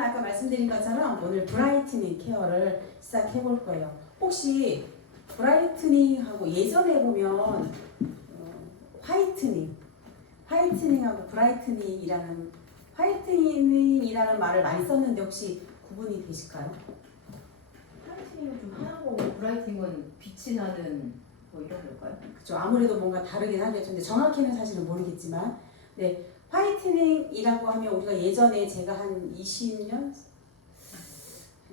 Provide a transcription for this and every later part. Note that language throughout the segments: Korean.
아까 말씀드린 것처럼 오늘 브라이트닝 케어를 시작해 볼 거예요. 혹시 브라이트닝하고 예전에 보면 화이트닝하고 화이트닝이라는 말을 많이 썼는데 혹시 구분이 되실까요? 화이트닝은 좀 하얀 거고 브라이트닝은 빛이 나는 뭐 이런 걸까요? 그렇죠. 아무래도 뭔가 다르긴 하겠죠. 근데 정확히는 사실은 모르겠지만, 네, 화이트닝이라고 하면 우리가 예전에 제가 한 20년,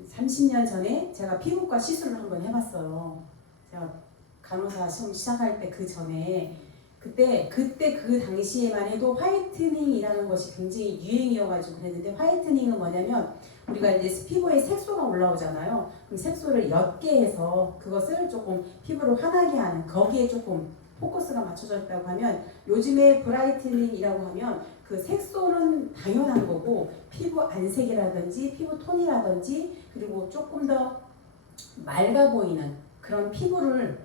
30년 전에 제가 피부과 시술을 한번 해봤어요. 제가 간호사 시험 시작할 때 그 전에 그때 그 당시에만 해도 화이트닝이라는 것이 굉장히 유행이어가지고 그랬는데, 화이트닝은 뭐냐면 우리가 이제 피부에 색소가 올라오잖아요. 그럼 색소를 옅게 해서 그것을 조금 피부를 환하게 하는, 거기에 조금 포커스가 맞춰져 있다고 하면, 요즘에 브라이트닝이라고 하면 그 색소는 당연한 거고 피부 안색이라든지 피부 톤이라든지 그리고 조금 더 맑아 보이는 그런 피부를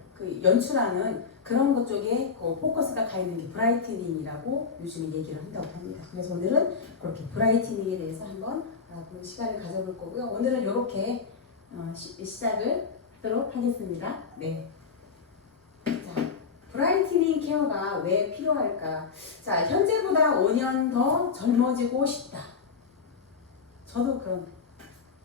연출하는 그런 것 쪽에 포커스가 가 있는 게 브라이트닝이라고 요즘에 얘기를 한다고 합니다. 그래서 오늘은 그렇게 브라이트닝에 대해서 한번 그 시간을 가져볼 거고요. 오늘은 이렇게 시작을 하도록 하겠습니다. 네. 자, 브라이트닝 케어가 왜 필요할까? 자, 현재보다 5년 더 젊어지고 싶다. 저도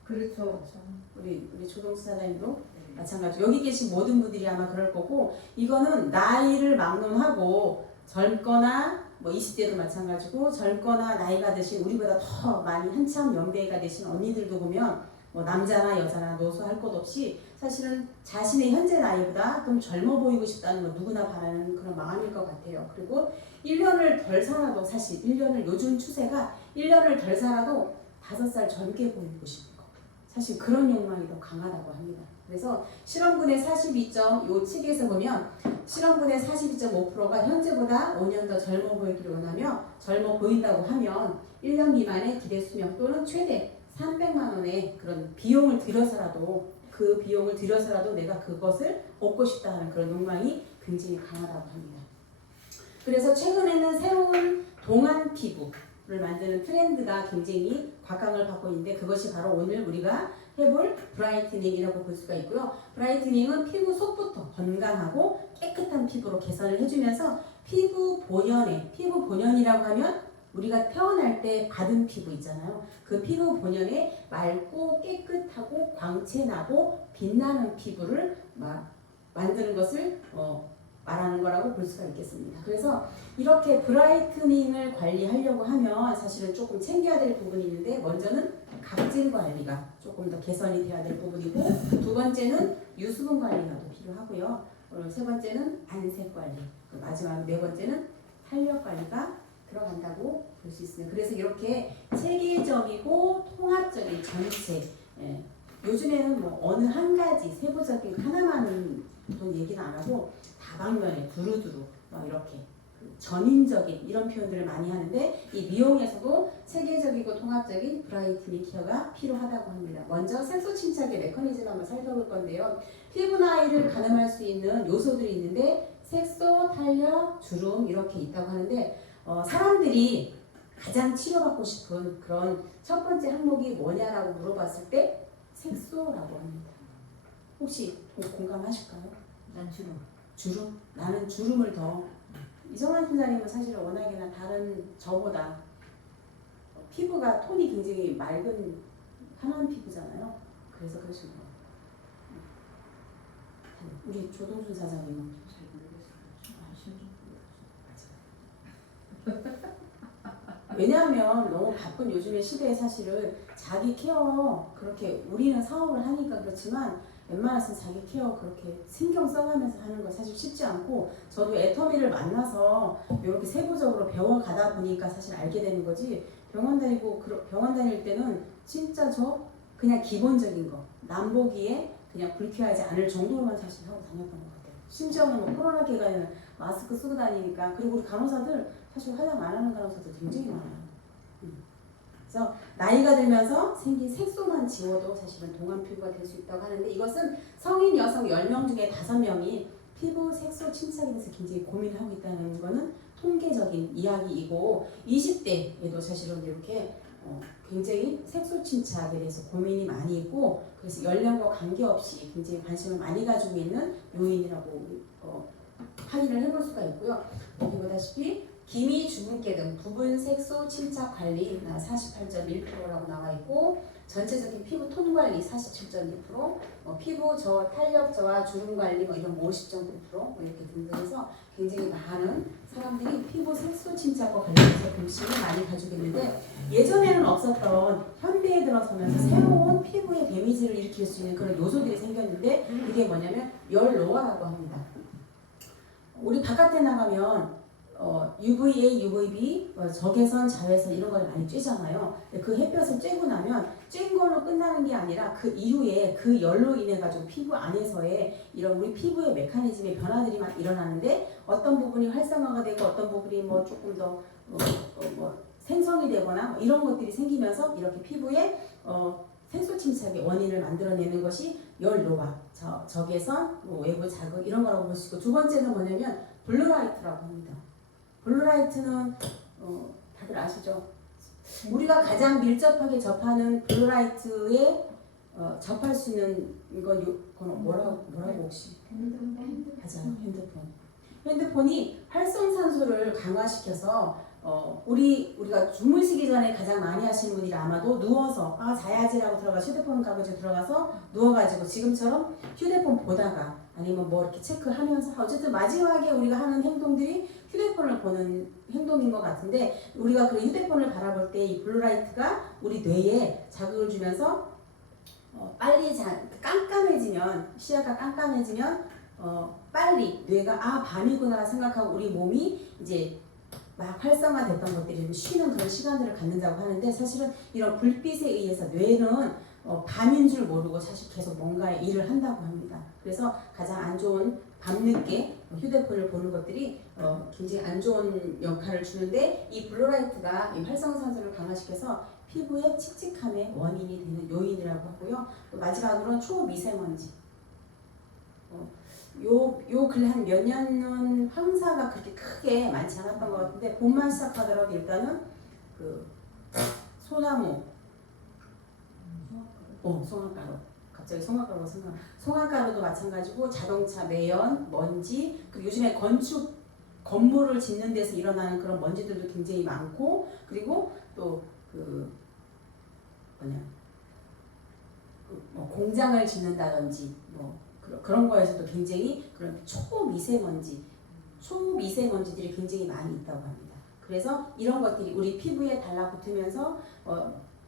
그렇죠. 우리 조동수 사장님도 마찬가지. 여기 계신 모든 분들이 아마 그럴 거고, 이거는 나이를 막론하고 젊거나 뭐 20대도 마찬가지고 젊거나 나이가 드신 우리보다 더 많이 한참 연배가 되신 언니들도 보면 뭐 남자나 여자나 노소할 것 없이 사실은 자신의 현재 나이보다 좀 젊어 보이고 싶다는 거 누구나 바라는 그런 마음일 것 같아요. 그리고 1년을 덜 살아도, 사실 1년을, 요즘 추세가 1년을 덜 살아도 5살 젊게 보이고 싶은 거, 사실 그런 욕망이 더 강하다고 합니다. 그래서 실험군의 요 책에서 보면 실험군의 42.5%가 현재보다 5년 더 젊어 보이기를 원하며, 젊어 보인다고 하면 1년 미만의 기대 수명 또는 최대 300만 원의 그런 비용을 들여서라도, 내가 그것을 얻고 싶다 하는 그런 욕망이 굉장히 강하다고 합니다. 그래서 최근에는 새로운 동안 피부를 만드는 트렌드가 굉장히 곽강을 받고 있는데, 그것이 바로 오늘 우리가 해볼 브라이트닝이라고 볼 수가 있고요. 브라이트닝은 피부 속부터 건강하고 깨끗한 피부로 개선을 해주면서 피부 본연이라고 하면 우리가 태어날 때 받은 피부 있잖아요. 그 피부 본연에 맑고 깨끗하고 광채나고 빛나는 피부를 만드는 것을 말하는 거라고 볼 수가 있겠습니다. 그래서 이렇게 브라이트닝을 관리하려고 하면 사실은 조금 챙겨야 될 부분이 있는데, 먼저는 각질 관리가 조금 더 개선이 돼야 될 부분이고, 두 번째는 유수분 관리가 더 필요하고요. 세 번째는 안색 관리, 마지막 네 번째는 탄력 관리가 들어간다고 볼 수 있습니다. 그래서 이렇게 체계적이고 통합적인 전체, 요즘에는 뭐 어느 한 가지 세부적인 하나만은 얘기는 안 하고 다방면에 두루두루 이렇게 전인적인 이런 표현들을 많이 하는데, 이 미용에서도 체계적이고 통합적인 브라이트닝 케어가 필요하다고 합니다. 먼저 색소 침착의 메커니즘을 한번 살펴볼 건데요. 피부 나이를 가늠할 수 있는 요소들이 있는데, 색소, 탄력, 주름 이렇게 있다고 하는데, 사람들이 가장 치료받고 싶은 그런 첫 번째 항목이 뭐냐라고 물어봤을 때 색소라고 합니다. 혹시 공감하실까요? 난 주름? 나는 주름을 더. 이정환 팀장님은 사실 워낙에나 다른 저보다 피부가 톤이 굉장히 맑은 환한 피부잖아요. 그래서 그러신 거예요. 우리 조동순 사장님은 잘 모르겠어요. 왜냐하면 너무 바쁜 요즘의 시대에 사실은 자기 케어, 그렇게 우리는 사업을 하니까 그렇지만 웬만해서 자기 케어 그렇게 신경 써가면서 하는 거 사실 쉽지 않고, 저도 애터미를 만나서 이렇게 세부적으로 배워가다 보니까 사실 알게 되는 거지, 병원 다닐 때는 진짜 저 그냥 기본적인 거 남 보기에 그냥 불쾌하지 않을 정도로만 사실 하고 다녔던 것 같아요. 심지어는 뭐 코로나 기간에는 마스크 쓰고 다니니까. 그리고 우리 간호사들 사실 화장 안 하는 간호사들 굉장히 많아요. 그래서 나이가 들면서 생긴 색소만 지워도 사실은 동안 피부가 될 수 있다고 하는데, 이것은 성인 여성 10명 중에 5명이 피부 색소 침착에 대해서 굉장히 고민하고 있다는 거는 통계적인 이야기이고, 20대에도 사실은 이렇게 굉장히 색소 침착에 대해서 고민이 많이 있고 그래서 연령과 관계없이 굉장히 관심을 많이 가지고 있는 요인이라고 확인을 해볼 수가 있고요. 여기 보다시피 기미, 주근깨 등 부분 색소 침착 관리 48.1%라고 나와 있고 전체적인 피부 톤 관리 47.2%, 피부 저 탄력 저하 주름 관리 이런 50.9% 이렇게 등등해서 굉장히 많은 사람들이 피부 색소 침착과 관련해서 관심을 많이 가지고 있는데 예전에는 없었던 현대에 들어서면서 새로운 피부에 데미지를 일으킬 수 있는 그런 요소들이 생겼는데 이게 뭐냐면 열로화라고 합니다. 우리 바깥에 나가면 UVA, UVB, 적외선, 자외선 이런 걸 많이 쬐잖아요. 그 햇볕을 쬐고 나면 쬐은 걸로 끝나는 게 아니라 그 이후에 그 열로 인해 가지고 피부 안에서의 이런 우리 피부의 메커니즘의 변화들이 막 일어나는데 어떤 부분이 활성화가 되고 어떤 부분이 조금 더 생성이 되거나 이런 것들이 생기면서 이렇게 피부에 색소 침착의 원인을 만들어내는 것이 열로화, 적외선, 외부 자극 이런 거라고 볼 수 있고 두 번째는 뭐냐면 블루라이트라고 합니다. 블루라이트는 다들 아시죠? 우리가 가장 밀접하게 접하는 블루라이트에 접할 수 있는 그건 뭐라고 혹시? 맞아요. 핸드폰이 활성산소를 강화시켜서 우리가 주무시기 전에 가장 많이 하시는 분들이 아마도 누워서 자야지라고 들어가서 휴대폰 가방에 들어가서 누워가지고 지금처럼 휴대폰 보다가 아니면 이렇게 체크하면서 어쨌든 마지막에 우리가 하는 행동들이 휴대폰을 보는 행동인 것 같은데 우리가 그 휴대폰을 바라볼 때 이 블루라이트가 우리 뇌에 자극을 주면서 빨리 깜깜해지면 시야가 깜깜해지면 빨리 뇌가 밤이구나 생각하고 우리 몸이 이제 막 활성화됐던 것들이 쉬는 그런 시간들을 갖는다고 하는데 사실은 이런 불빛에 의해서 뇌는 밤인 줄 모르고 사실 계속 뭔가의 일을 한다고 합니다. 그래서 가장 안 좋은 밤늦게 휴대폰을 보는 것들이 굉장히 안 좋은 역할을 주는데 이 블루라이트가 이 활성산소를 강화시켜서 피부의 칙칙함의 원인이 되는 요인이라고 하고요. 또 마지막으로는 초미세먼지. 요 근래 한 몇 년은 황사가 그렇게 크게 많지 않았던 것 같은데 봄만 시작하더라도 일단은 그 소나무, 송화가루. 갑자기 송화가루가 생각나. 송화가루도 마찬가지고 자동차 매연, 먼지, 그리고 요즘에 건물을 짓는 데서 일어나는 그런 먼지들도 굉장히 많고 그리고 또 공장을 짓는다든지 그런 거에서도 굉장히 그런 초미세먼지들이 굉장히 많이 있다고 합니다. 그래서 이런 것들이 우리 피부에 달라붙으면서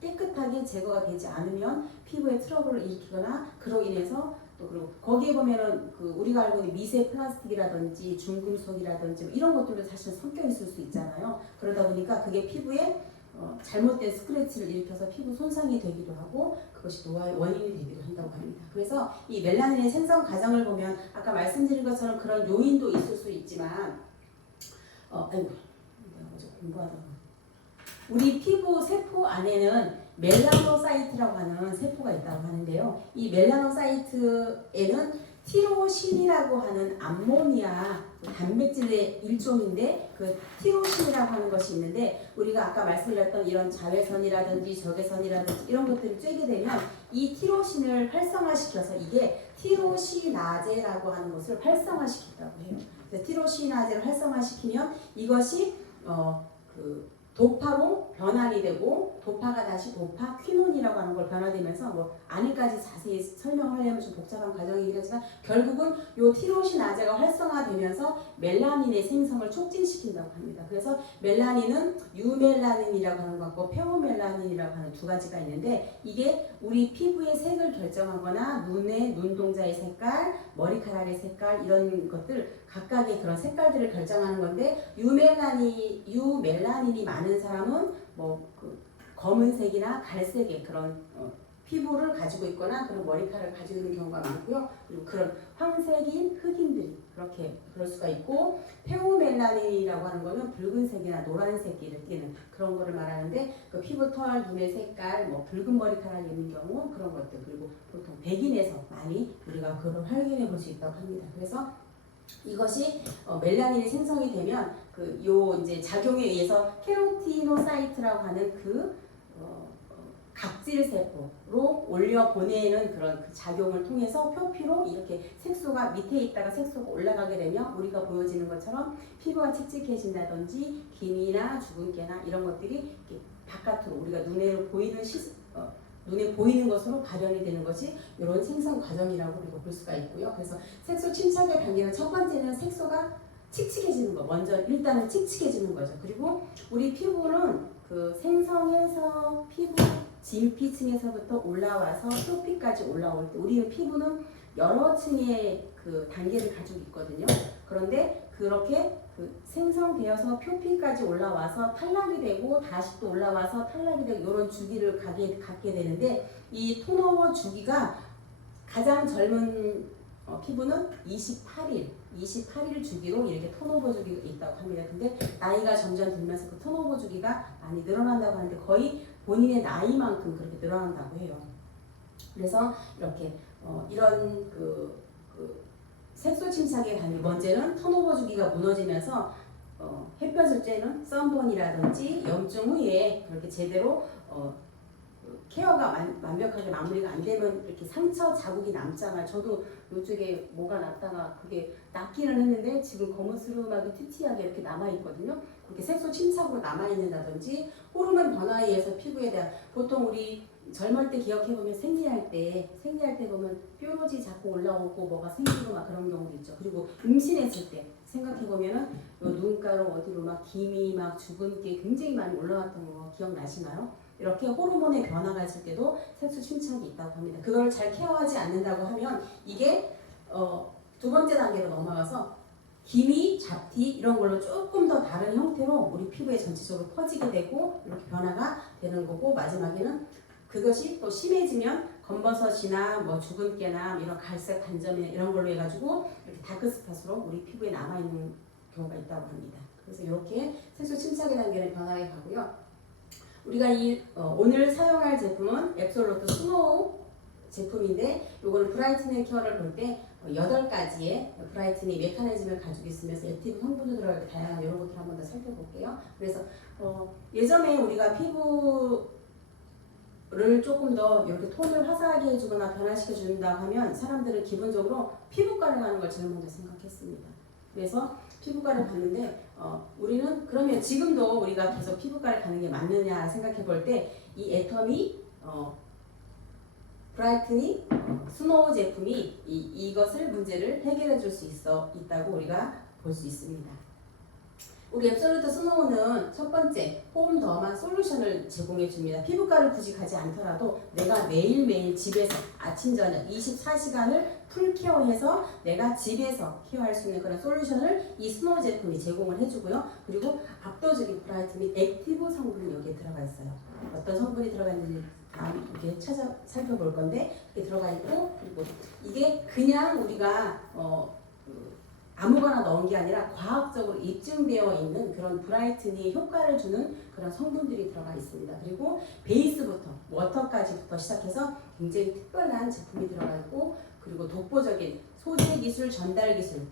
깨끗하게 제거가 되지 않으면 피부에 트러블을 일으키거나 그로 인해서 또 그리고 거기에 보면은 우리가 알고 있는 미세 플라스틱이라든지 중금속이라든지 이런 것들도 사실 섞여 있을 수 있잖아요. 그러다 보니까 그게 피부에 잘못된 스크래치를 일으켜서 피부 손상이 되기도 하고 그것이 노화의 원인이 되기도 한다고 합니다. 그래서 이 멜라닌의 생성 과정을 보면 아까 말씀드린 것처럼 그런 요인도 있을 수 있지만 내가 어제 공부하다가 우리 피부 세포 안에는 멜라노사이트라고 하는 세포가 있다고 하는데요. 이 멜라노사이트에는 티로신이라고 하는 암모니아 단백질의 일종인데 그 티로신이라고 하는 것이 있는데 우리가 아까 말씀드렸던 이런 자외선이라든지 적외선이라든지 이런 것들을 쬐게 되면 이 티로신을 활성화시켜서 이게 티로시나제라고 하는 것을 활성화시킨다고 해요. 그래서 티로시나제를 활성화시키면 이것이 도파로 변환이 되고 도파가 다시 도파 퀴논이라고 하는 걸 변화되면서 안에까지 자세히 설명하려면 좀 복잡한 과정이긴 하지만 결국은 이 티로시나제가 활성화되면서 멜라닌의 생성을 촉진시킨다고 합니다. 그래서 멜라닌은 유멜라닌이라고 하는 것 같고 페오멜라닌이라고 하는 두 가지가 있는데 이게 우리 피부의 색을 결정하거나 눈의 눈동자의 색깔, 머리카락의 색깔 이런 것들 각각의 그런 색깔들을 결정하는 건데 유멜라닌이 많은 사람은 검은색이나 갈색의 그런 피부를 가지고 있거나 그런 머리카락을 가지고 있는 경우가 많고요. 그리고 그런 황색인 흑인들이 그럴 수가 있고 페오멜라닌이라고 하는 거는 붉은색이나 노란색이 띠는 그런 거를 말하는데 그 피부 털, 눈의 색깔, 붉은 머리카락이 있는 경우 그런 것들 그리고 보통 백인에서 많이 우리가 그걸 확인해 볼 수 있다고 합니다. 그래서 이것이 멜라닌이 생성이 되면 요 이제 작용에 의해서 케로티노사이트라고 하는 각질 세포로 올려 보내는 그런 그 작용을 통해서 표피로 이렇게 색소가 밑에 있다가 색소가 올라가게 되면 우리가 보여지는 것처럼 피부가 칙칙해진다든지 기미나 주근깨나 이런 것들이 이렇게 바깥으로 우리가 눈에 보이는 것으로 발현이 되는 것이 이런 생성 과정이라고 우리가 볼 수가 있고요. 그래서 색소 침착의 단계는 첫 번째는 색소가 칙칙해지는 거. 먼저 일단은 칙칙해지는 거죠. 그리고 우리 피부는 그 생성해서 피부 진피층에서부터 올라와서 표피까지 올라올 때 우리의 피부는 여러 층의 그 단계를 가지고 있거든요. 그런데 그렇게 그 생성되어서 표피까지 올라와서 탈락이 되고 다시 또 올라와서 탈락이 되고 이런 주기를 갖게 되는데 이 톤오버 주기가 가장 젊은 피부는 28일 주기로 이렇게 톤오버 주기가 있다고 합니다. 근데 나이가 점점 들면서 그 톤오버 주기가 많이 늘어난다고 하는데 거의 본인의 나이만큼 그렇게 늘어난다고 해요. 그래서 이렇게 이런 그 색소 침착의 단계 번째는 턴오버 주기가 무너지면서 햇볕을 쬐는 선번이라든지 염증 후에 그렇게 제대로 케어가 완벽하게 마무리가 안 되면 이렇게 상처 자국이 남잖아요. 저도 요쪽에 뭐가 났다가 그게 낫기는 했는데 지금 거무스름하게 튀튀하게 이렇게 남아있거든요. 그렇게 색소 침착으로 남아있는다든지 호르몬 변화에 의해서 피부에 대한 보통 우리 젊을 때 기억해보면 생리할 때 보면 뾰루지 자꾸 올라오고 뭐가 생기고 막 그런 경우도 있죠. 그리고 임신했을 때 생각해보면은 요 눈가로 어디로 막 기미 막 주근깨 굉장히 많이 올라왔던 거 기억나시나요? 이렇게 호르몬의 변화가 있을 때도 색소 침착이 있다고 합니다. 그걸 잘 케어하지 않는다고 하면 이게 두 번째 단계로 넘어가서 기미, 잡티 이런 걸로 조금 더 다른 형태로 우리 피부에 전체적으로 퍼지게 되고 이렇게 변화가 되는 거고 마지막에는 그것이 또 심해지면 검버섯이나 뭐 주근깨나 이런 갈색 반점이나 이런 걸로 해가지고 이렇게 다크스팟으로 우리 피부에 남아있는 경우가 있다고 합니다. 그래서 이렇게 색소 침착의 단계는 변화해 가고요. 우리가 오늘 사용할 제품은 앱솔루트 스노우 제품인데 요거는 브라이트닝 케어를 볼 때 8가지의 브라이트닝 메커니즘을 가지고 있으면서 액티브 성분도 들어가고 다양한 이런 것들 한번 더 살펴볼게요. 그래서 예전에 우리가 피부를 조금 더 이렇게 톤을 화사하게 해주거나 변화시켜 준다고 하면 사람들은 기본적으로 피부과를 가는 걸 제일 먼저 생각했습니다. 그래서 피부과를 갔는데 우리는 그러면 지금도 우리가 계속 피부과를 가는 게 맞느냐 생각해 볼 때 이 애터미 브라이트닝 스노우 제품이 이것을 문제를 해결해 줄 수 있다고 우리가 볼 수 있습니다. 우리 앱솔루트 스노우는 첫 번째 홈더만 솔루션을 제공해 줍니다. 피부과를 굳이 가지 않더라도 내가 매일매일 집에서 아침 저녁 24시간을 풀 케어해서 내가 집에서 케어할 수 있는 그런 솔루션을 이 스노우 제품이 제공을 해주고요. 그리고 압도적인 브라이트 및 액티브 성분이 여기에 들어가 있어요. 어떤 성분이 들어가 있는지 이렇게 살펴볼 건데 이렇게 들어가 있고 그리고 이게 그냥 우리가 아무거나 넣은 게 아니라 과학적으로 입증되어 있는 그런 브라이트닝 효과를 주는 그런 성분들이 들어가 있습니다. 그리고 베이스부터 워터까지부터 시작해서 굉장히 특별한 제품이 들어가 있고 그리고 독보적인 소재 기술, 전달 기술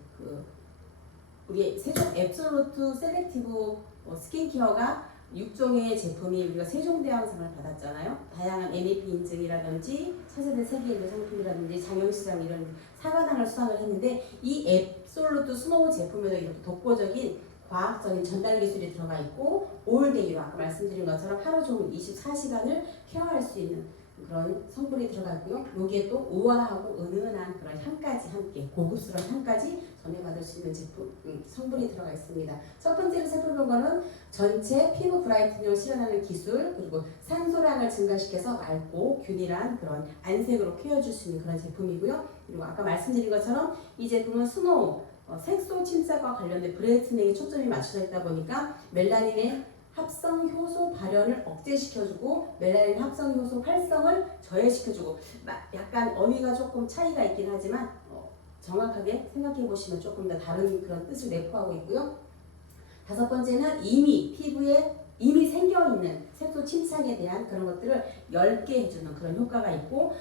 우리 세종 앱솔루트 셀렉티브 스킨케어가 6종의 제품이 우리가 세종대왕상을 받았잖아요. 다양한 MEP 인증이라든지 차세대 세계인도 상품이라든지 장영시장 이런 사과상을 수상을 했는데 이 앱솔루트 스노우 제품에도 이렇게 독보적인 과학적인 전달 기술이 들어가 있고 올데이로 아까 말씀드린 것처럼 하루 종일 24시간을 케어할 수 있는 그런 성분이 들어가 있고요. 여기에 또 우아하고 은은한 그런 향까지 함께 고급스러운 향까지 전해받을 수 있는 제품 성분이 들어가 있습니다. 첫 번째로 살펴본 거는 전체 피부 브라이트닝을 실현하는 기술 그리고 산소량을 증가시켜서 맑고 균일한 그런 안색으로 케어해줄 수 있는 그런 제품이고요. 그리고 아까 말씀드린 것처럼 이 제품은 스노우 색소 침착과 관련된 브라이트닝에 초점이 맞춰져 있다 보니까 멜라닌의 합성 효소 발현을 억제시켜주고 멜라닌 합성 효소 활성을 저해시켜주고 약간 어휘가 조금 차이가 있긴 하지만 정확하게 생각해 보시면 조금 더 다른 그런 뜻을 내포하고 있고요. 다섯 번째는 이미 피부에 이미 생겨있는 색소 침착에 대한 그런 것들을 엷게 해주는 그런 효과가 있고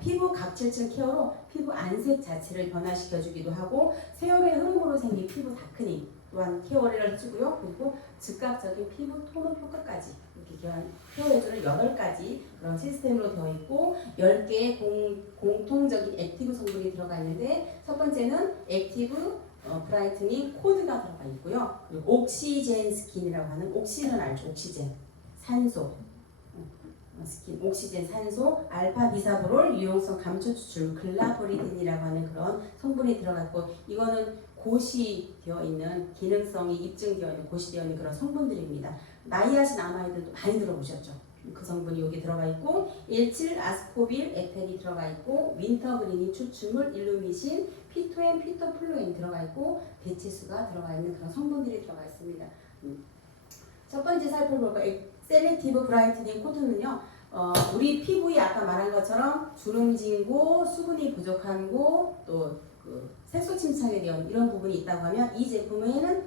피부 각질층 케어로 피부 안색 자체를 변화시켜주기도 하고 세월의 흐름으로 생긴 피부 다크닝 또한 케어를 해주고요. 그리고 즉각적인 피부 톤업 효과까지 이렇게 케어해주는 8가지 그런 시스템으로 되어 있고 10개의 공통적인 액티브 성분이 들어가 있는데 첫 번째는 액티브 브라이트닝 코드가 들어가 있고요. 그리고 옥시젠 스킨이라고 하는 옥시는 알죠? 옥시젠 산소 스킨, 옥시젠, 산소, 알파 비사브롤, 유용성 감초 추출, 글라보리딘이라고 하는 그런 성분이 들어갔고 이거는 고시되어 있는 기능성이 입증되어 있는 고시되어 있는 그런 성분들입니다. 나이아신 아마이드도 많이 들어보셨죠? 그 성분이 여기 들어가 있고 17 아스코빌 에펠이 들어가 있고 윈터그린이 추출물 일루미신 피토엔 피토플로엔 들어가 있고 대체수가 들어가 있는 그런 성분들이 들어가 있습니다. 첫 번째 살펴볼 거 셀렉티브 브라이트닝 코드는요. 우리 피부에 아까 말한 것처럼 주름진고 수분이 부족한고 또 그 색소 침착에 대한 이런 부분이 있다고 하면 이 제품에는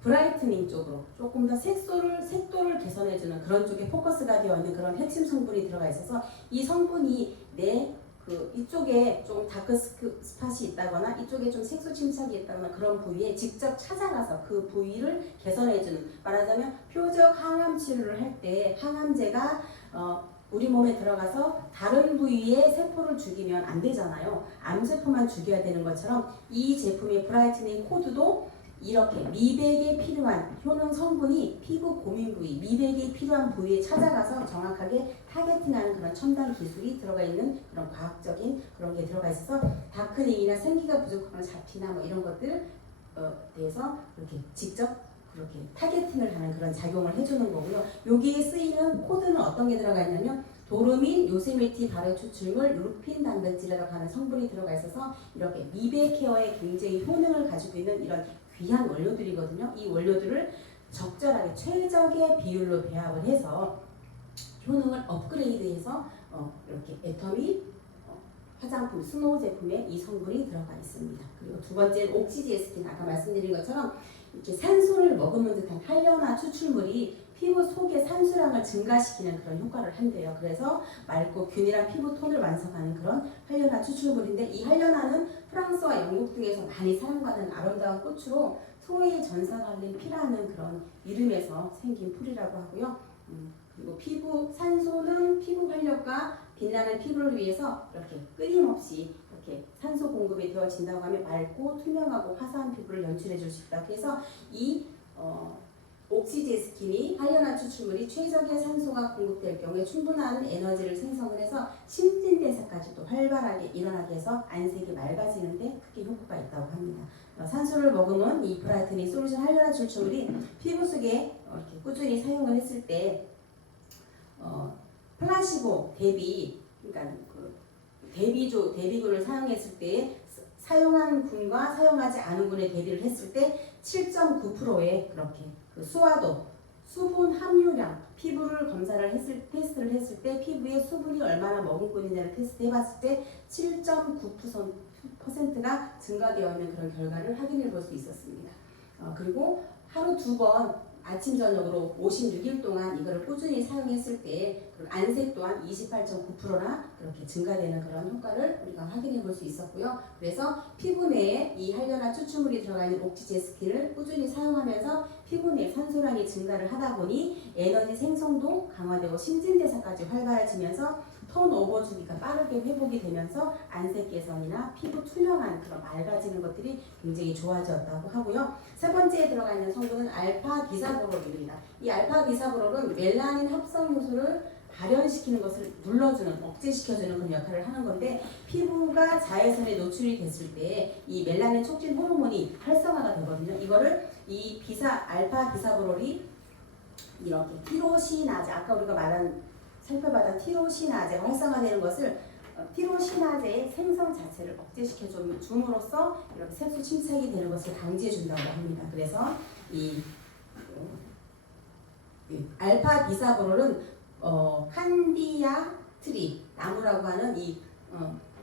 브라이트닝 쪽으로 조금 더 색도를 개선해주는 그런 쪽에 포커스가 되어 있는 그런 핵심 성분이 들어가 있어서 이 성분이 내 이쪽에 좀 다크 스팟이 있다거나 이쪽에 좀 색소 침착이 있다거나 그런 부위에 직접 찾아가서 그 부위를 개선해주는, 말하자면 표적 항암 치료를 할 때 항암제가 우리 몸에 들어가서 다른 부위에 세포를 죽이면 안 되잖아요. 암세포만 죽여야 되는 것처럼 이 제품의 브라이트닝 코드도 이렇게 미백에 필요한 효능 성분이 피부 고민 부위, 미백에 필요한 부위에 찾아가서 정확하게 타겟팅하는 그런 첨단 기술이 들어가 있는 그런 과학적인 그런 게 들어가 있어서 다크닝이나 생기가 부족한 잡티나 뭐 이런 것들 대해서 이렇게 직접 그렇게 타겟팅을 하는 그런 작용을 해주는 거고요. 여기에 쓰이는 코드는 어떤 게 들어가 있냐면 도르민, 요세미티 발효 추출물, 루핀 단백질이라고 하는 성분이 들어가 있어서 이렇게 미백 케어에 굉장히 효능을 가지고 있는 이런 귀한 원료들이거든요. 이 원료들을 적절하게 최적의 비율로 배합을 해서 효능을 업그레이드해서 이렇게 애터미 화장품 스노우 제품에 이 성분이 들어가 있습니다. 그리고 두 번째는 옥시젠 스킨, 아까 말씀드린 것처럼 이렇게 산소를 머금은 듯한 활려나 추출물이 피부 속의 산수량을 증가시키는 그런 효과를 한대요. 그래서 맑고 균일한 피부 톤을 완성하는 그런 활려나 추출물인데 이 활려나는 프랑스와 영국 등에서 많이 사랑받는 아름다운 꽃으로 소의 전사갈린 피라는 그런 이름에서 생긴 풀이라고 하고요. 그리고 산소는 피부 활력과 빛나는 피부를 위해서 이렇게 끊임없이 이렇게 산소 공급이 되어진다고 하면 맑고 투명하고 화사한 피부를 연출해 줄 수 있다고 해서 이 옥시젠 스킨이 활려나 추출물이 최적의 산소가 공급될 경우에 충분한 에너지를 생성을 해서 신진대사까지도 활발하게 일어나게 해서 안색이 맑아지는데 크게 효과가 있다고 합니다. 산소를 머금은 이 브라이트닝 솔루션 활려나 추출물이 피부 속에 이렇게 꾸준히 사용을 했을 때 플라시보 대비, 그러니까 그 대비군을 사용했을 때 사용한 군과 사용하지 않은 군의 대비를 했을 때 7.9%의 그렇게 그 수화도, 수분 함유량, 피부를 테스트를 했을 때 피부에 수분이 얼마나 머금고 있느냐를 테스트해봤을 때 7.9%가 증가되어 있는 그런 결과를 확인해 볼 수 있었습니다. 그리고 하루 2번 아침 저녁으로 56일 동안 이거를 꾸준히 사용했을 때 안색 또한 28.9%나 그렇게 증가되는 그런 효과를 우리가 확인해 볼 수 있었고요. 그래서 피부 내에 이 활려나 추출물이 들어가 있는 옥시젠 스킨을 꾸준히 사용하면서 피부 내 산소량이 증가를 하다 보니 에너지 생성도 강화되고 신진대사까지 활발해지면서 턴오버 주기가 빠르게 회복이 되면서 안색 개선이나 피부 투명한 그런 맑아지는 것들이 굉장히 좋아졌다고 하고요. 세 번째에 들어가 있는 성분은 알파 비사브롤입니다. 이 알파 비사브롤은 멜라닌 합성 효소를 발현시키는 것을 눌러주는, 억제시켜주는 그런 역할을 하는 건데 피부가 자외선에 노출이 됐을 때 이 멜라닌 촉진 호르몬이 활성화가 되거든요. 이거를 이 알파 비사브롤이 이렇게 티로시나제, 아까 우리가 살펴봤던 티로시나제가 활성화되는 것을 티로시나제의 생성 자체를 억제시켜 줌으로써 이렇게 색소 침착이 되는 것을 방지해 준다고 합니다. 그래서 이 알파 비사브롤은 칸디아 트리 나무라고 하는 이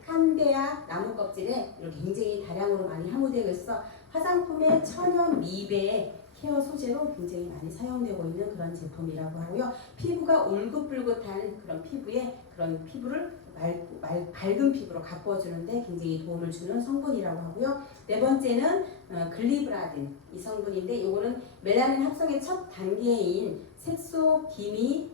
칸데아 나무 껍질에 이렇게 굉장히 다량으로 많이 함유되어 있어 화장품의 천연 미배에 케어 소재로 굉장히 많이 사용되고 있는 그런 제품이라고 하고요. 피부가 울긋불긋한 그런 피부에 그런 피부를 밝은 피부로 가꿔주는데 굉장히 도움을 주는 성분이라고 하고요. 네 번째는 글리브라딘 이 성분인데 이거는 멜라닌 합성의 첫 단계인 색소 기미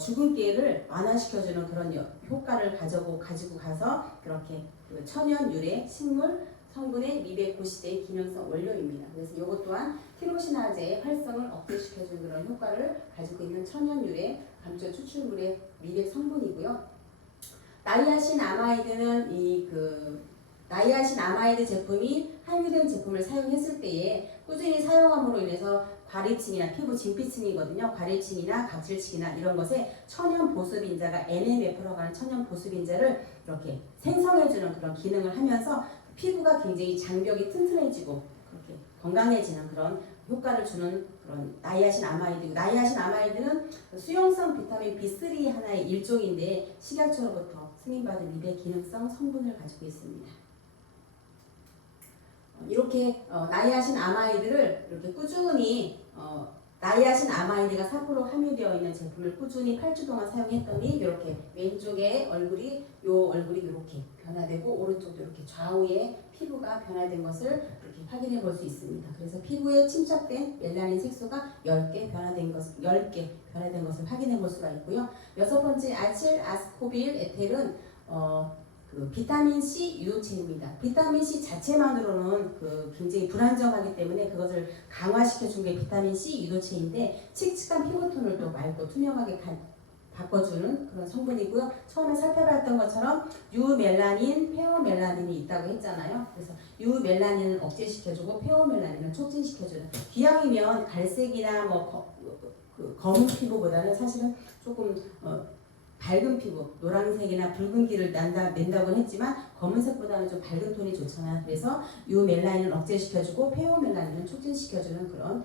주근깨를 완화시켜주는 그런 효과를 가지고 가서 그렇게 그 천연 유래 식물 성분의 미백 고시대의 기능성 원료입니다. 그래서 이것 또한 티로시나제의 활성을 억제시켜주는 그런 효과를 가지고 있는 천연 유래 감초 추출물의 미백 성분이고요. 나이아신 아마이드는 나이아신 아마이드 제품이 함유된 제품을 사용했을 때에 꾸준히 사용함으로 인해서 과립층이나 피부 진피층이거든요. 과립층이나 각질층이나 이런 것에 천연 보습인자가 NMF라고 하는 천연 보습인자를 이렇게 생성해주는 그런 기능을 하면서 피부가 굉장히 장벽이 튼튼해지고 그렇게 건강해지는 그런 효과를 주는 그런 나이아신 아마이드. 나이아신 아마이드는 수용성 비타민 B3 하나의 일종인데 식약처로부터 승인받은 미백 기능성 성분을 가지고 있습니다. 이렇게 나이아신 아마이드를 이렇게 꾸준히 나이아신 아마이드가 4% 함유되어 있는 제품을 꾸준히 8주 동안 사용했더니 이렇게 왼쪽에 얼굴이 이렇게 변화되고 오른쪽도 이렇게 좌우에 피부가 변화된 것을 이렇게 확인해 볼 수 있습니다. 그래서 피부에 침착된 멜라닌 색소가 10개 변화된 것을 확인해 볼 수가 있고요. 여섯 번째 아칠 아스코빌 에텔은 그 비타민 C 유효체입니다. 비타민 C 자체만으로는 굉장히 불안정하기 때문에 그것을 강화시켜 준 게 비타민 C 유효체인데 칙칙한 피부톤을 또 맑고 투명하게 바꿔주는 그런 성분이고요. 처음에 살펴봤던 것처럼 유멜라닌, 페어멜라닌이 있다고 했잖아요. 그래서 유멜라닌을 억제시켜주고 페어멜라닌을 촉진시켜주는. 기왕이면 갈색이나 검은 피부보다는 사실은 조금 밝은 피부, 노란색이나 붉은기를 낸다고는 했지만 검은색보다는 좀 밝은 톤이 좋잖아요. 그래서 유멜라닌을 억제시켜주고 페어멜라닌을 촉진시켜주는 그런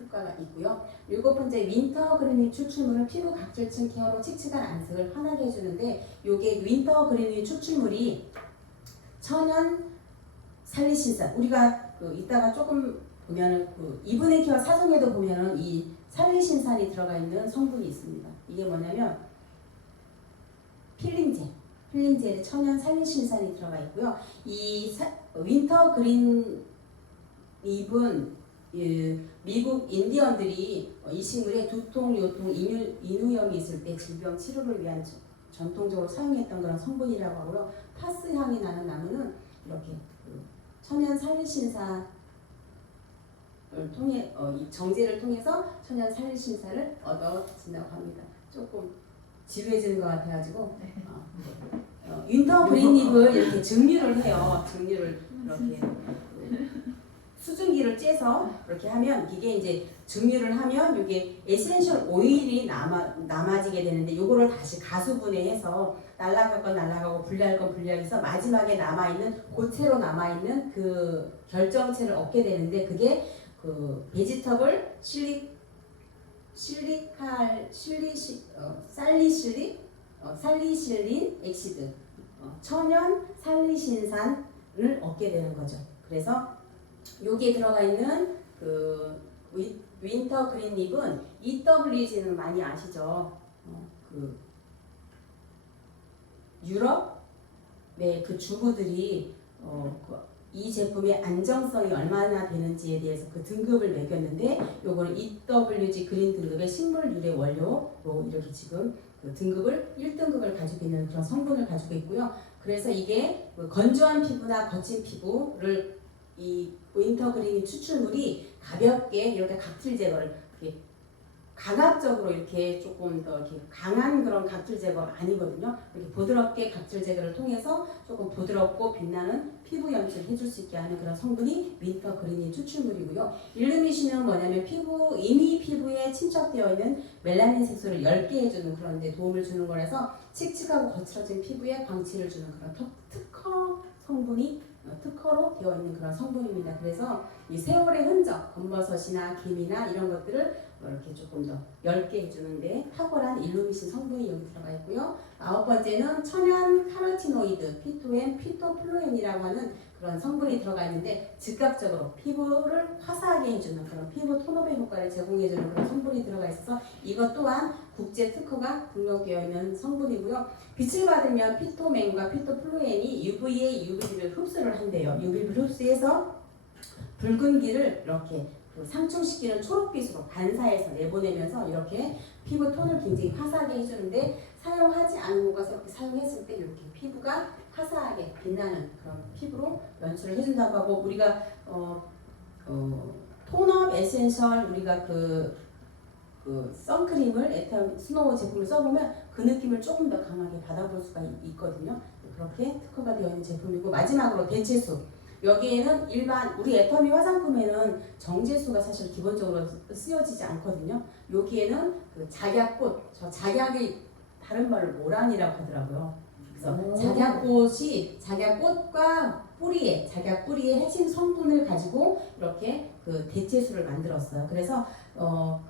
효과가 있고요. 일곱 번째 윈터 그린이 추출물은 피부 각질층 케어로 칙칙한 안색을 환하게 해주는데 요게 윈터 그린이 추출물이 천연 살리신산 우리가 이따가 조금 보면은 이분의 케어 사전에도 보면은 이 살리신산이 들어가 있는 성분이 있습니다. 이게 뭐냐면 필링젤에 천연 살리신산이 들어가 있고요. 이 윈터 그린 잎은 미국 인디언들이 이 식물에 두통, 요통, 인후염이 있을 때 질병 치료를 위한 전통적으로 사용했던 그런 성분이라고 하고요. 파스 향이 나는 나무는 이렇게 천연 살리신산을 통해 이 정제를 통해서 천연 살리신산을 얻어진다고 합니다. 조금 지루해지는 것 같아가지고 윈터 그린잎을 이렇게 증류를 해요. 증류를 이렇게 수증기를 째서 이렇게 하면 이게 이제 증류를 하면 이게 에센셜 오일이 남아지게 되는데 요거를 다시 가수분해해서 날아갈 건 날아가고 분리할 건 분리해서 마지막에 고체로 남아있는 그 결정체를 얻게 되는데 그게 베지터블 살리실린 엑시드 천연 살리신산을 얻게 되는 거죠. 그래서 여기에 들어가 있는 윈터 그린잎은 EWG는 많이 아시죠? 유럽의 주부들이 이 제품의 안정성이 얼마나 되는지에 대해서 등급을 매겼는데 요거는 EWG 그린 등급의 식물 유래 원료로 이렇게 지금 등급을 1등급을 가지고 있는 그런 성분을 가지고 있고요. 그래서 이게 건조한 피부나 거친 피부를 이 윈터 그린 추출물이 가볍게 이렇게 각질 제거를 이렇게 강압적으로 이렇게 조금 더 이렇게 강한 그런 각질 제거가 아니거든요. 이렇게 부드럽게 각질 제거를 통해서 조금 부드럽고 빛나는 피부 연출 해줄 수 있게 하는 그런 성분이 윈터 그린이 추출물이고요. 일루미신은 뭐냐면 이미 피부에 침착되어 있는 멜라닌 색소를 10개 해주는 그런 데 도움을 주는 거라서 칙칙하고 거칠어진 피부에 광채를 주는 그런 특허로 되어 있는 그런 성분입니다. 그래서 이 세월의 흔적, 검버섯이나 김이나 이런 것들을 이렇게 조금 더 10개 해주는데 탁월한 일루미신 성분이 여기 들어가 있고요. 아홉 번째는 천연 카로티노이드, 피토엔, 피토플로엔이라고 하는 그런 성분이 들어가 있는데 즉각적으로 피부를 화사하게 해주는 그런 피부 톤업의 효과를 제공해주는 그런 성분이 들어가 있어서 이것 또한 국제 특허가 등록되어 있는 성분이고요. 빛을 받으면 피토맨과 피토플루엔이 UVA, UVB를 흡수를 한대요. UVB를 흡수해서 붉은기를 이렇게 그 상충시키는 초록빛으로 반사해서 내보내면서 이렇게 피부 톤을 굉장히 화사하게 해주는데 사용하지 않은 것과 이렇게 사용했을 때 이렇게 피부가 화사하게 빛나는 그런 피부로 연출을 해준다고 하고 우리가 톤업 에센셜 우리가 그 선크림을 에탄 스노우 제품을 써보면 그 느낌을 조금 더 강하게 받아볼 수가 있거든요. 그렇게 특허가 되어 있는 제품이고 마지막으로 대체수. 여기에는 일반 우리 애터미 화장품에는 정제수가 사실 기본적으로 쓰여지지 않거든요. 여기에는 그 작약꽃, 저 작약이 다른 말로 모란이라고 하더라고요. 그래서 작약꽃과 뿌리에 작약 뿌리의 핵심 성분을 가지고 이렇게 그 대체수를 만들었어요. 그래서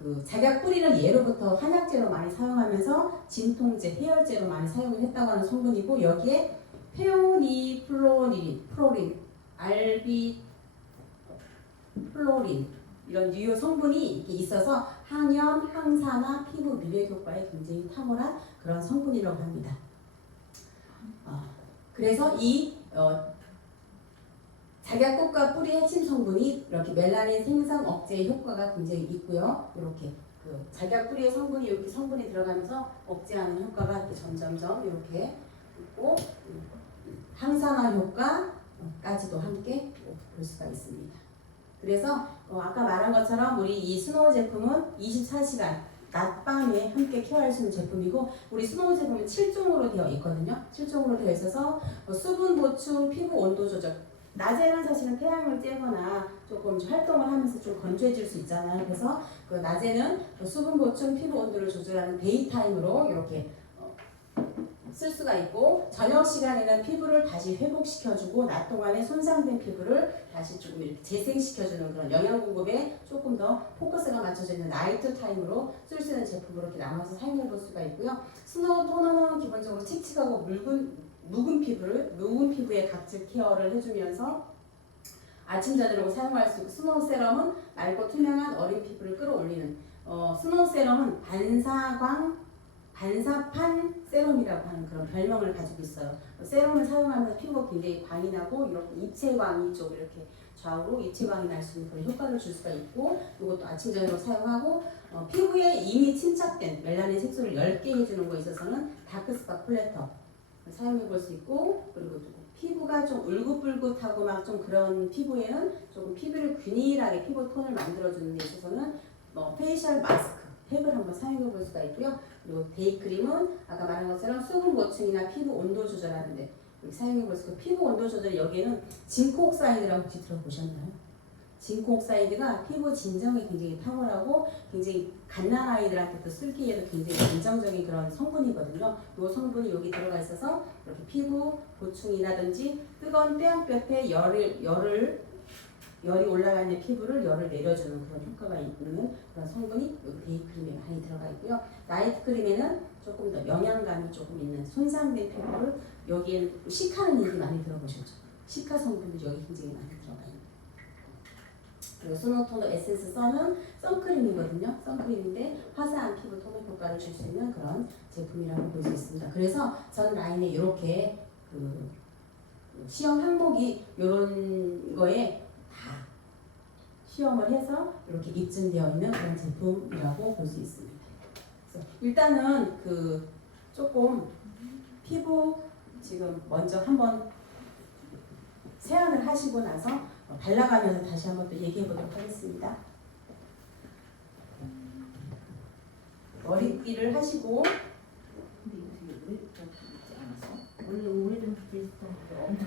그 작약 뿌리는 예로부터 한약재로 많이 사용하면서 진통제, 해열제로 많이 사용을 했다고 하는 성분이고 여기에 페오니플로린, 알비플로린 이런 유효 성분이 이렇게 있어서 항염, 항산화, 피부 미백 효과에 굉장히 탁월한 그런 성분이라고 합니다. 그래서 이 작약꽃과 뿌리의 핵심 성분이 이렇게 멜라닌 생성 억제 효과가 굉장히 있고요. 이렇게 그 작약 뿌리의 성분이 이렇게 성분이 들어가면서 억제하는 효과가 이렇게 점점점 이렇게 있고 항산화 효과까지도 함께 볼 수가 있습니다. 그래서 아까 말한 것처럼 우리 이 스노우 제품은 24시간 낮밤에 함께 케어할 수 있는 제품이고 우리 스노우 제품은 7종으로 되어 있거든요. 7종으로 되어 있어서 수분 보충, 피부 온도 조절 낮에는 사실은 태양을 쬐거나 조금 활동을 하면서 좀 건조해질 수 있잖아요. 그래서 그 낮에는 수분 보충, 피부 온도를 조절하는 데이타임으로 이렇게 쓸 수가 있고 저녁 시간에는 피부를 다시 회복시켜주고 낮 동안에 손상된 피부를 다시 조금 이렇게 재생시켜주는 그런 영양 공급에 조금 더 포커스가 맞춰져 있는 나이트 타임으로 쓸 수 있는 제품으로 이렇게 나눠서 사용해 볼 수가 있고요. 스노우 토너는 기본적으로 칙칙하고 묵은 피부에 각질 케어를 해주면서 아침 저녁으로 사용할 수 있고 스노우 세럼은 맑고 투명한 어린 피부를 끌어올리는 스노우 세럼은 반사판 세럼이라고 하는 그런 별명을 가지고 있어요. 세럼을 사용하면서 피부가 굉장히 광이 나고 이렇게 입체광이 쪽 이렇게 좌우로 입체광이 날 수 있는 그런 효과를 줄 수가 있고 이것도 아침 저녁으로 사용하고 피부에 이미 침착된 멜라닌 색소를 10개 해주는 거에 있어서는 다크스팟 플래터 사용해 볼 수 있고 그리고 피부가 좀 울긋불긋하고 막 좀 그런 피부에는 조금 피부를 균일하게 피부 톤을 만들어주는 데 있어서는 페이셜 마스크 팩을 한번 사용해 볼 수가 있고요. 그리고 데이크림은 아까 말한 것처럼 수분 보충이나 피부 온도 조절하는데 사용해 볼 수 있고 피부 온도 조절 여기에는 징크 옥사이드라고 혹시 들어보셨나요? 징크 옥사이드가 피부 진정에 굉장히 탁월하고 굉장히 갓난아이들한테도 쓰기에도 굉장히 안정적인 그런 성분이거든요. 이 성분이 여기 들어가 있어서 이렇게 피부 보충이라든지 뜨거운 태양볕에 열이 올라가 있는 피부를 열을 내려주는 그런 효과가 있는 그런 성분이 여기 데이크림에 많이 들어가 있고요. 나이트 크림에는 조금 더 영양감이 조금 있는 손상된 피부를 여기에는 시카는 얘기 많이 들어보셨죠? 시카 성분도 여기 굉장히 많이 들어가 있는. 그리고 스노우 토너 에센스 써는 선크림이거든요. 선크림인데 화사한 피부 톤업 효과를 줄 수 있는 그런 제품이라고 볼 수 있습니다. 그래서 전 라인에 이렇게 그 시험 항목이 이런 거에 다 시험을 해서 이렇게 입증되어 있는 그런 제품이라고 볼 수 있습니다. 그래서 일단은 그 조금 피부 지금 먼저 한번 세안을 하시고 나서 발라가면서 다시 한번 또 얘기해 보도록 하겠습니다. 머리띠를 하시고 근데 이거 되게 오래전 있지 않았어? 원래 오래전 비슷한 게 엄청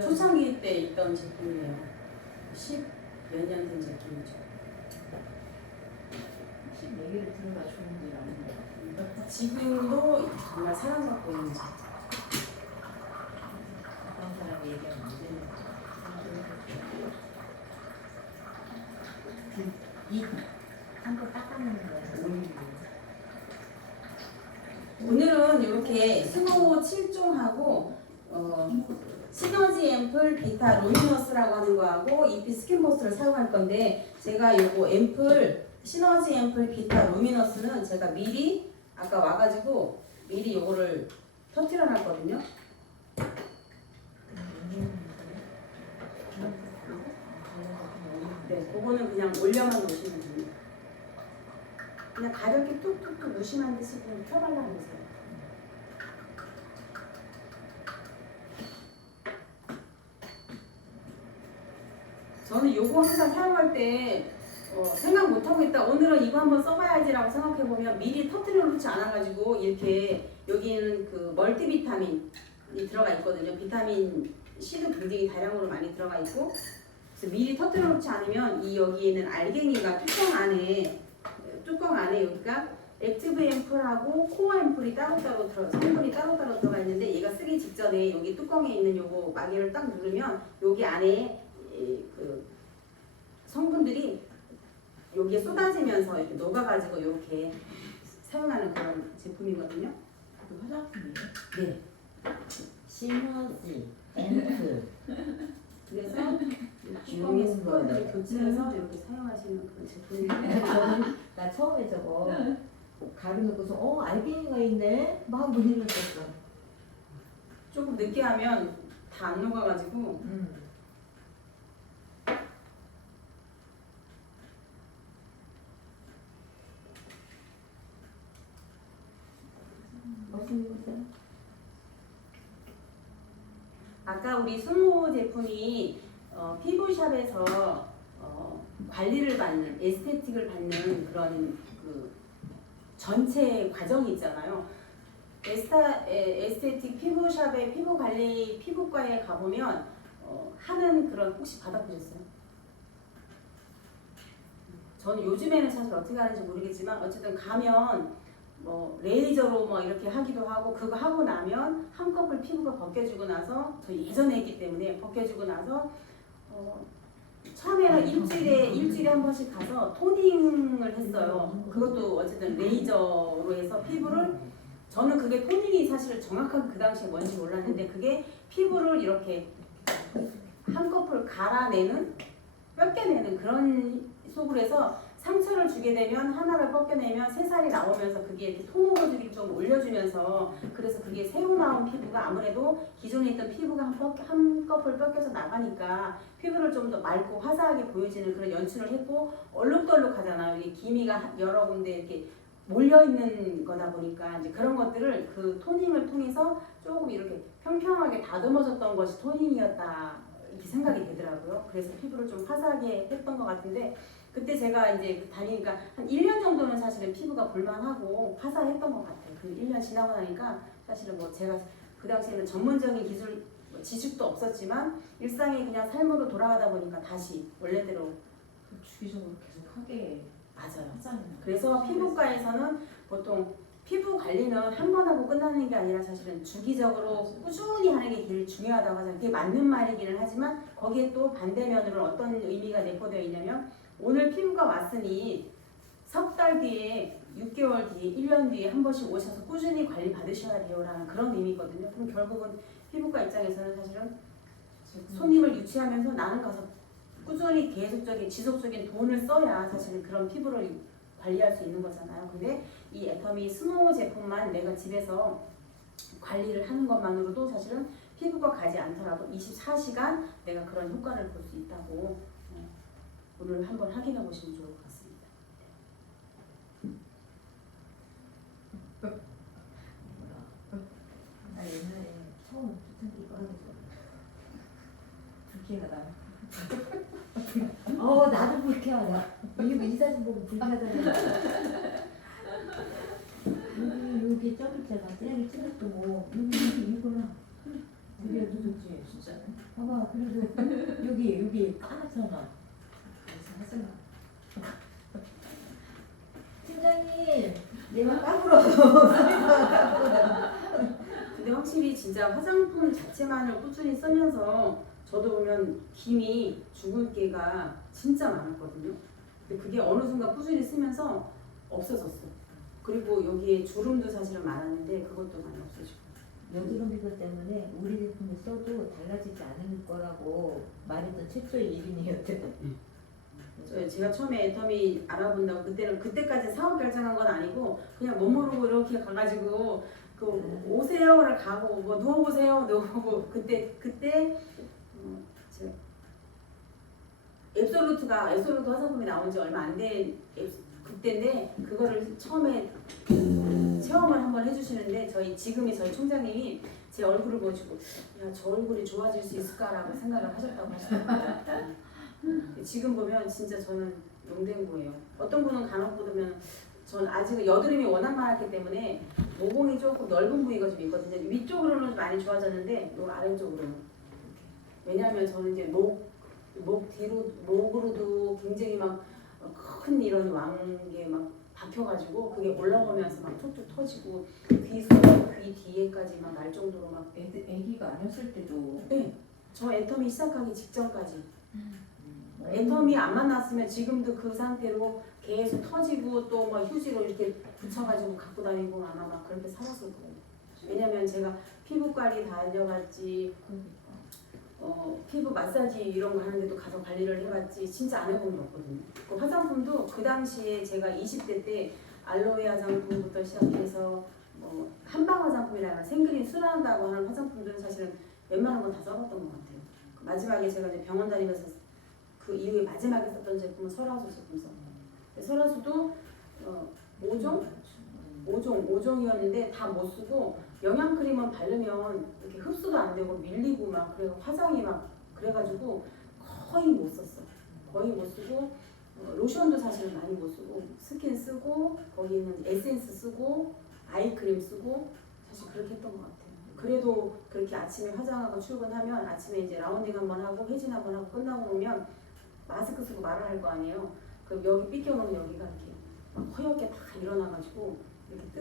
초창기 때 있던 제품이에요. 10 몇 년 된 제품이죠. 14개를 들어가 좋은데라는 지금도 정말 사랑받고 있는 제품. 어떤 사람이 얘기하면 안 되는 거죠. 한번 닦아내는 거예요. 오늘은 이렇게 스노우 7종하고 시너지 앰플 비타 루미너스라고 하는 거하고 EP 스킨버스트를 사용할 건데 제가 요거 앰플 시너지 앰플 비타 루미너스는 제가 미리 아까 와가지고 미리 요거를 터트려 놨거든요. 네, 그거는 그냥 올려만 놓으시면 됩니다. 그냥 가볍게 툭툭툭 무심한 듯이 그냥 펴발라보세요. 저는 요거 항상 사용할 때 생각 못하고 있다. 오늘은 이거 한번 써봐야지라고 생각해보면 미리 터트려 놓지 않아가지고 이렇게 여기는 그 멀티비타민이 들어가 있거든요. 비타민 C도 굉장히 다량으로 많이 들어가 있고 그래서 미리 터트려 놓지 않으면 이 여기에는 알갱이가 뚜껑 안에 여기가 액티브 앰플하고 코어 앰플이 따로따로 성분이 따로따로 들어가 있는데 얘가 쓰기 직전에 여기 뚜껑에 있는 요거 마개를 딱 누르면 여기 안에 그 성분들이 여기에 쏟아지면서 이렇게 녹아가지고 이렇게 사용하는 그런 제품이거든요. 그 화장품이에요? 네. 시너지 앰플 그래서 뚜껑에 스펀지를 교체해서 이렇게 사용하시는 그런 제품이에요. 나 처음에 저거 가루 넣고서 알갱이가 있네 막 문의를 했어. 조금 늦게 하면 다 안 녹아가지고 아까 우리 스노우 제품이 피부샵에서 관리를 받는 에스테틱을 받는 그런 그 전체 과정이 있잖아요. 에스테틱 피부샵의 피부 관리 피부과에 가보면 하는 그런 혹시 받아보셨어요? 저는 요즘에는 사실 어떻게 하는지 모르겠지만 어쨌든 가면 뭐 레이저로 뭐 이렇게 하기도 하고 그거 하고 나면 한꺼풀 피부가 벗겨지고 나서 저 예전에 했기 때문에 벗겨지고 나서 처음에는 일주일에 한 번씩 가서 토닝을 했어요. 그것도 어쨌든 레이저로 해서 피부를 저는 그게 토닝이 사실 정확하게 그 당시에 뭔지 몰랐는데 그게 피부를 이렇게 한꺼풀 갈아내는 뺏겨내는 그런 속으로 해서 상처를 주게 되면 하나를 벗겨내면 새살이 나오면서 그게 이렇게 통로주기를 좀 올려주면서 그래서 그게 새로 나온 피부가 아무래도 기존에 있던 피부가 한꺼풀 뺏겨서 나가니까 피부를 좀 더 맑고 화사하게 보여지는 그런 연출을 했고 얼룩덜룩하잖아요. 이게 기미가 여러 군데 이렇게 몰려 있는 거다 보니까 이제 그런 것들을 그 토닝을 통해서 조금 이렇게 평평하게 다듬어졌던 것이 토닝이었다 이렇게 생각이 되더라고요. 그래서 피부를 좀 화사하게 했던 것 같은데 그때 제가 이제 다니니까 한 1년 정도는 사실은 피부가 볼만하고 화사했던 것 같아요. 그 1년 지나고 나니까 사실은 뭐 제가 그 당시에는 전문적인 기술 지식도 없었지만 일상의 그냥 삶으로 돌아가다 보니까 다시 원래대로 주기적으로 계속 하게 맞아요. 하잖아요. 그래서 피부과에서는 보통 피부 관리는 한 번 하고 끝나는 게 아니라 사실은 주기적으로 꾸준히 하는 게 제일 중요하다고 하잖아요. 그게 맞는 말이기는 하지만 거기에 또 반대면으로 어떤 의미가 내포되어 있냐면 오늘 피부가 왔으니 석 달 뒤에 6개월 뒤에 1년 뒤에 한 번씩 오셔서 꾸준히 관리 받으셔야 돼요라는 그런 의미거든요. 그럼 결국은 피부과 입장에서는 사실은 손님을 유치하면서 나는 가서 꾸준히 계속적인 지속적인 돈을 써야 사실은 그런 피부를 관리할 수 있는 거잖아요. 근데 이 애터미 스노우 제품만 내가 집에서 관리를 하는 것만으로도 사실은 피부과 가지 않더라도 24시간 내가 그런 효과를 볼 수 있다고 오늘 한번 확인해 보시면 좋을 것 같습니다. 나 옛날에 처음 초창기 이거 하기 전에 불쾌하다. 나도 불쾌하다. 이거 이 사진 보고 불쾌하다는 여기 점 있잖아. 쟤를 찍었고 뭐 여기 이거나 그게 더 좋지. 진짜요? 봐봐. 그래서 여기 까맣잖아. 그래서 하지 마. 팀장님 내가 까불어서 근데 확실히 진짜 화장품 자체만을 꾸준히 쓰면서 저도 보면 김이 주근깨가 진짜 많았거든요. 근데 그게 어느 순간 꾸준히 쓰면서 없어졌어. 그리고 여기에 주름도 사실은 많았는데 그것도 많이 없어지고. 여드름 피부 때문에 우리 제품을 써도 달라지지 않을 거라고 말했던 최초의 1인이었대. 제가 처음에 애터미 알아본다고 그때까지 사업 결정한 건 아니고 그냥 못 모르고 이렇게 가가지고 그 오세요를 가고 뭐 누워보세요 누워보고 그때 제가 앱솔루트 화장품이 나온 지 얼마 안 된 그때인데 그거를 처음에 체험을 한번 해주시는데 지금이 저희 총장님이 제 얼굴을 보시고 야 저 얼굴이 좋아질 수 있을까라고 생각을 하셨다고 하시더라고요. 지금 보면 진짜 저는 용된 거예요. 어떤 분은 간혹 보면 전 아직 여드름이 워낙 많았기 때문에 모공이 조금 넓은 부위가 좀 있거든요. 위쪽으로는 좀 많이 좋아졌는데 요 아래쪽으로는 왜냐하면 저는 이제 목으로도 굉장히 막 큰 이런 왕게 막 박혀가지고 그게 올라오면서 막 툭툭 터지고 귀 뒤에까지 막 날 정도로 막 애기가 아니었을 때도 저 애터미 시작하기 직전까지 애터미 안 만났으면 지금도 그 상태로 계속 터지고 또 막 휴지로 이렇게 붙여가지고 갖고 다니고 아마 막 그렇게 살았을 거예요. 왜냐면 제가 피부 관리 다녀봤지 피부 마사지 이런 거 하는데도 가서 관리를 해봤지 진짜 안 해본 게 없거든요. 그 화장품도 그 당시에 제가 20대 때 알로에 화장품부터 시작해서 뭐 한방 화장품이라는 생그린 순한다고 하는 화장품들은 사실은 웬만한 건 다 써봤던 것 같아요. 마지막에 제가 이제 병원 다니면서 그 이후에 마지막에 썼던 제품은 설화수 제품 썼어요. 설화수도 5종이었는데 다 못 쓰고 영양크림은 바르면 이렇게 흡수도 안 되고 밀리고 막 그래 화장이 막 그래가지고 거의 못 썼어. 거의 못 쓰고 로션도 사실은 많이 못 쓰고 스킨 쓰고 거기는 에센스 쓰고 아이크림 쓰고 사실 그렇게 했던 것 같아요. 그래도 그렇게 아침에 화장하고 출근하면 아침에 이제 라운딩 한번 하고 회진 한번 하고 끝나고 오면 마스크 쓰고 말을 할 거 아니에요. 그럼 여기 삐껴놓으면 여기가 이렇게 막 허옇게 다 일어나가지고 이렇게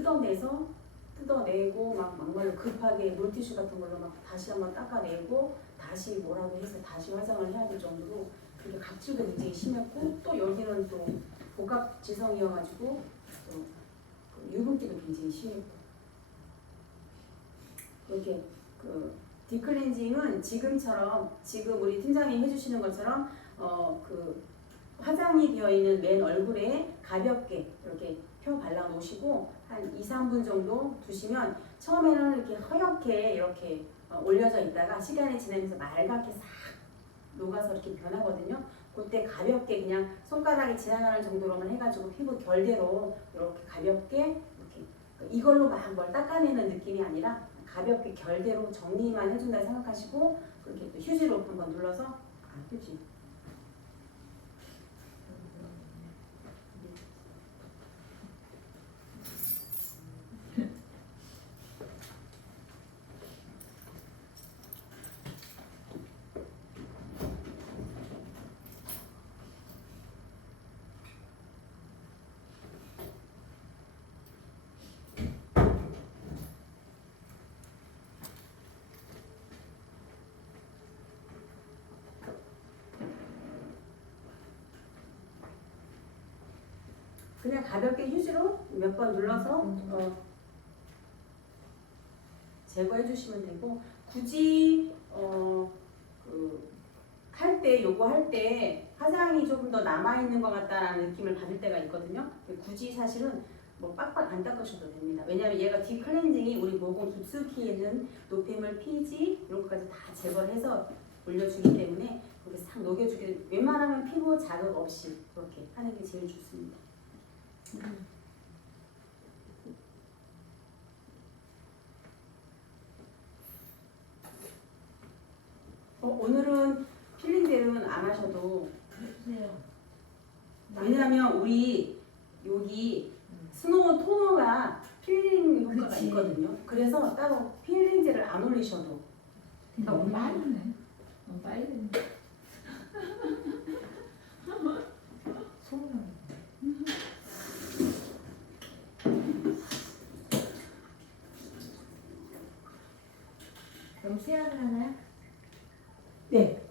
뜯어내고 막 막말로 급하게 물티슈 같은 걸로 막 다시 한번 닦아내고 다시 뭐라도 해서 다시 화장을 해야 될 정도로 그렇게 각질도 굉장히 심했고 또 여기는 또 복합지성이어가지고 또 유분기도 굉장히 심했고 이렇게 그 딥클렌징은 지금 우리 팀장님 해주시는 것처럼 그 화장이 되어 있는 맨 얼굴에 가볍게 이렇게 펴 발라 놓으시고 한 2-3분 정도 두시면 처음에는 이렇게 허옇게 이렇게 올려져 있다가 시간이 지나면서 맑게 싹 녹아서 이렇게 변하거든요. 그때 가볍게 그냥 손가락이 지나가는 정도로만 해가지고 피부 결대로 이렇게 가볍게 이렇게 이걸로 막 뭘 닦아내는 느낌이 아니라 가볍게 결대로 정리만 해준다 생각하시고 그렇게 또 휴지로 한번 눌러서 휴지 그냥 가볍게 휴지로 몇 번 눌러서 제거해 주시면 되고 굳이 할 때 요거 할 때 화장이 조금 더 남아 있는 것 같다라는 느낌을 받을 때가 있거든요. 굳이 사실은 뭐 빡빡 안 닦으셔도 됩니다. 왜냐하면 얘가 딥클렌징이 우리 모공 깊숙이 있는 노폐물, 피지 이런 것까지 다 제거를 해서 올려주기 때문에 그렇게 싹 녹여주기 웬만하면 피부 자극 없이 그렇게 하는 게 제일 좋습니다. 오늘은 필링젤은 안 하셔도 해주세요. 왜냐하면 우리 여기 스노우 토너가 필링 효과가 그치. 있거든요. 그래서 따로 필링젤을 안 올리셔도 너무 빠르네. 너무 빨리 됐네. 소문. 그럼 세안을 하나요? 네.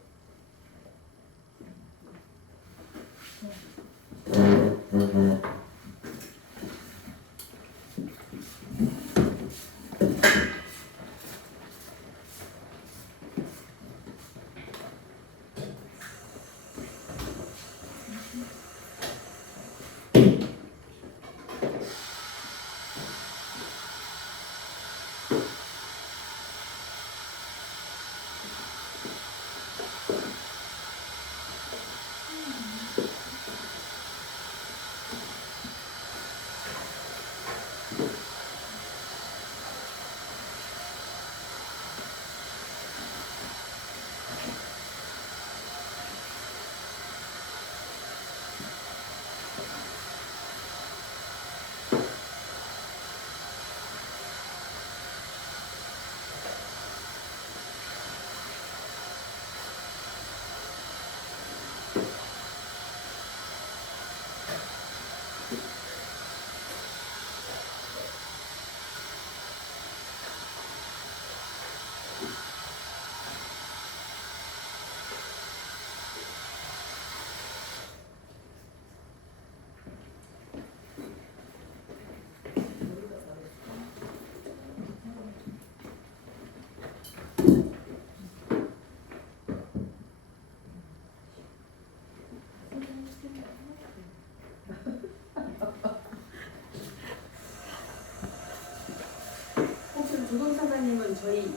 조동사관님은 저희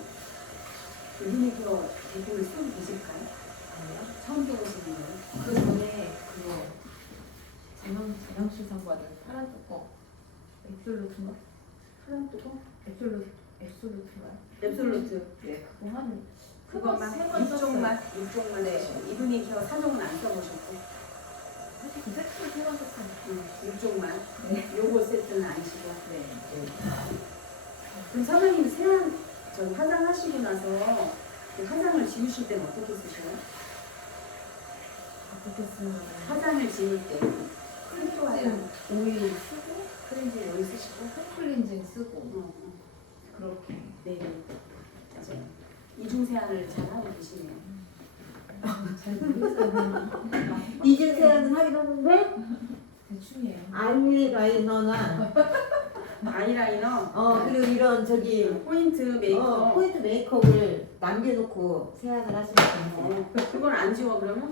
이분이케어 제품을 쓰고 계실까요? 아니요. 처음 배우시는 거예요? 그 전에 그거 제명시상 받은 파란 뚜껑 앱솔루트인가? 파란 뚜껑? 앱솔루트인가요? 앱솔루트. 네, 그거 한 그것만 세번 6종만 6종만 네. 쓰시고 이분이케어 4종은 안 써보셨고 사실 그 세트를 세번 썼어요. 6종만 네. 요거 세트는 아니시고 네. 그럼 사장님 세안 전 화장하시고 나서 그 화장을 지우실 때는 어떻게 쓰셔요? 어떻게 쓰면 화장을 지울 때 클리토 화장 오일 쓰고 클렌징 오일 쓰시고 홈클렌징 쓰고 어. 그렇게. 네. 맞아요. 이중 세안을 잘 하고 계시네요. 잘 모르겠어요. 이중 세안은 하긴 하는데 대충이에요. 아이라이너나 아이라이너 그리고 이런 저기 포인트 메이크업 포인트 메이크업을 남겨놓고 세안을 하시면 돼요. 그건 안 지워 그러면?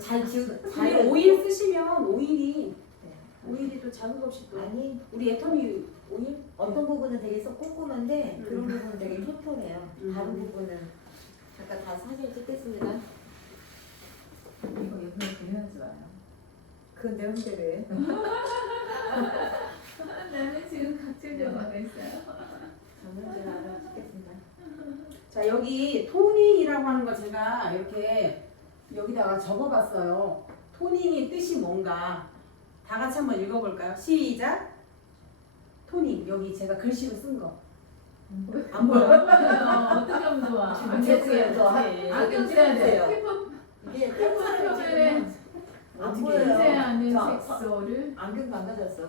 잘 근데 잘 오일 쓰시면 오일이 네. 또 자극 없이 또 아니 우리 애터미 오일? 어떤 부분은 되게 쏙 꼼꼼한데 음. 그런 부분은 되게 효토래요. 음. 다른 부분은 잠깐 다 사진 찍겠습니다. 이거 옆에 그려야지 마요. 그건 내 맘대로 해. 나는 지금 각질 변화가 있어요. 저는 제가 알아 찍겠습니다. 자 여기 토닝이라고 하는 거 제가 이렇게 여기다가 적어봤어요. 토닝의 뜻이 뭔가 다 같이 한번 읽어볼까요? 시작. 토닝 여기 제가 글씨로 쓴 거. 안 보여? 어떻게 하면 좋아? 안경 쓰여서 안경 써야 돼. 이게 평소에 찍으면 안 어떻게 보여요. 인쇄하는 자, 색소를 안경 망가졌어.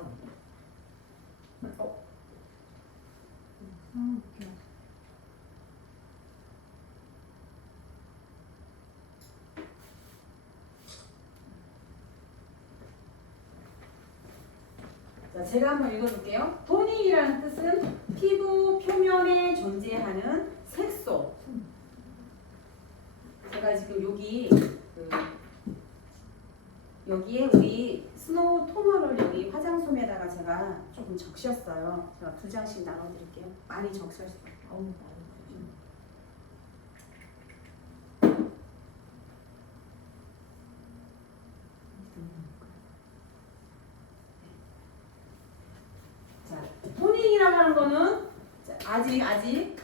자, 제가 한번 읽어볼게요. 토닝이라는 뜻은 피부 표면에 존재하는 색소. 제가 지금 여기에 우리 스노우 토너를 여기 화장솜에다가 제가 조금 적셨어요. 제가 2장씩 나눠드릴게요. 많이 적셨어요. 어우 많이 자, 토닝이라고 하는 거는 아직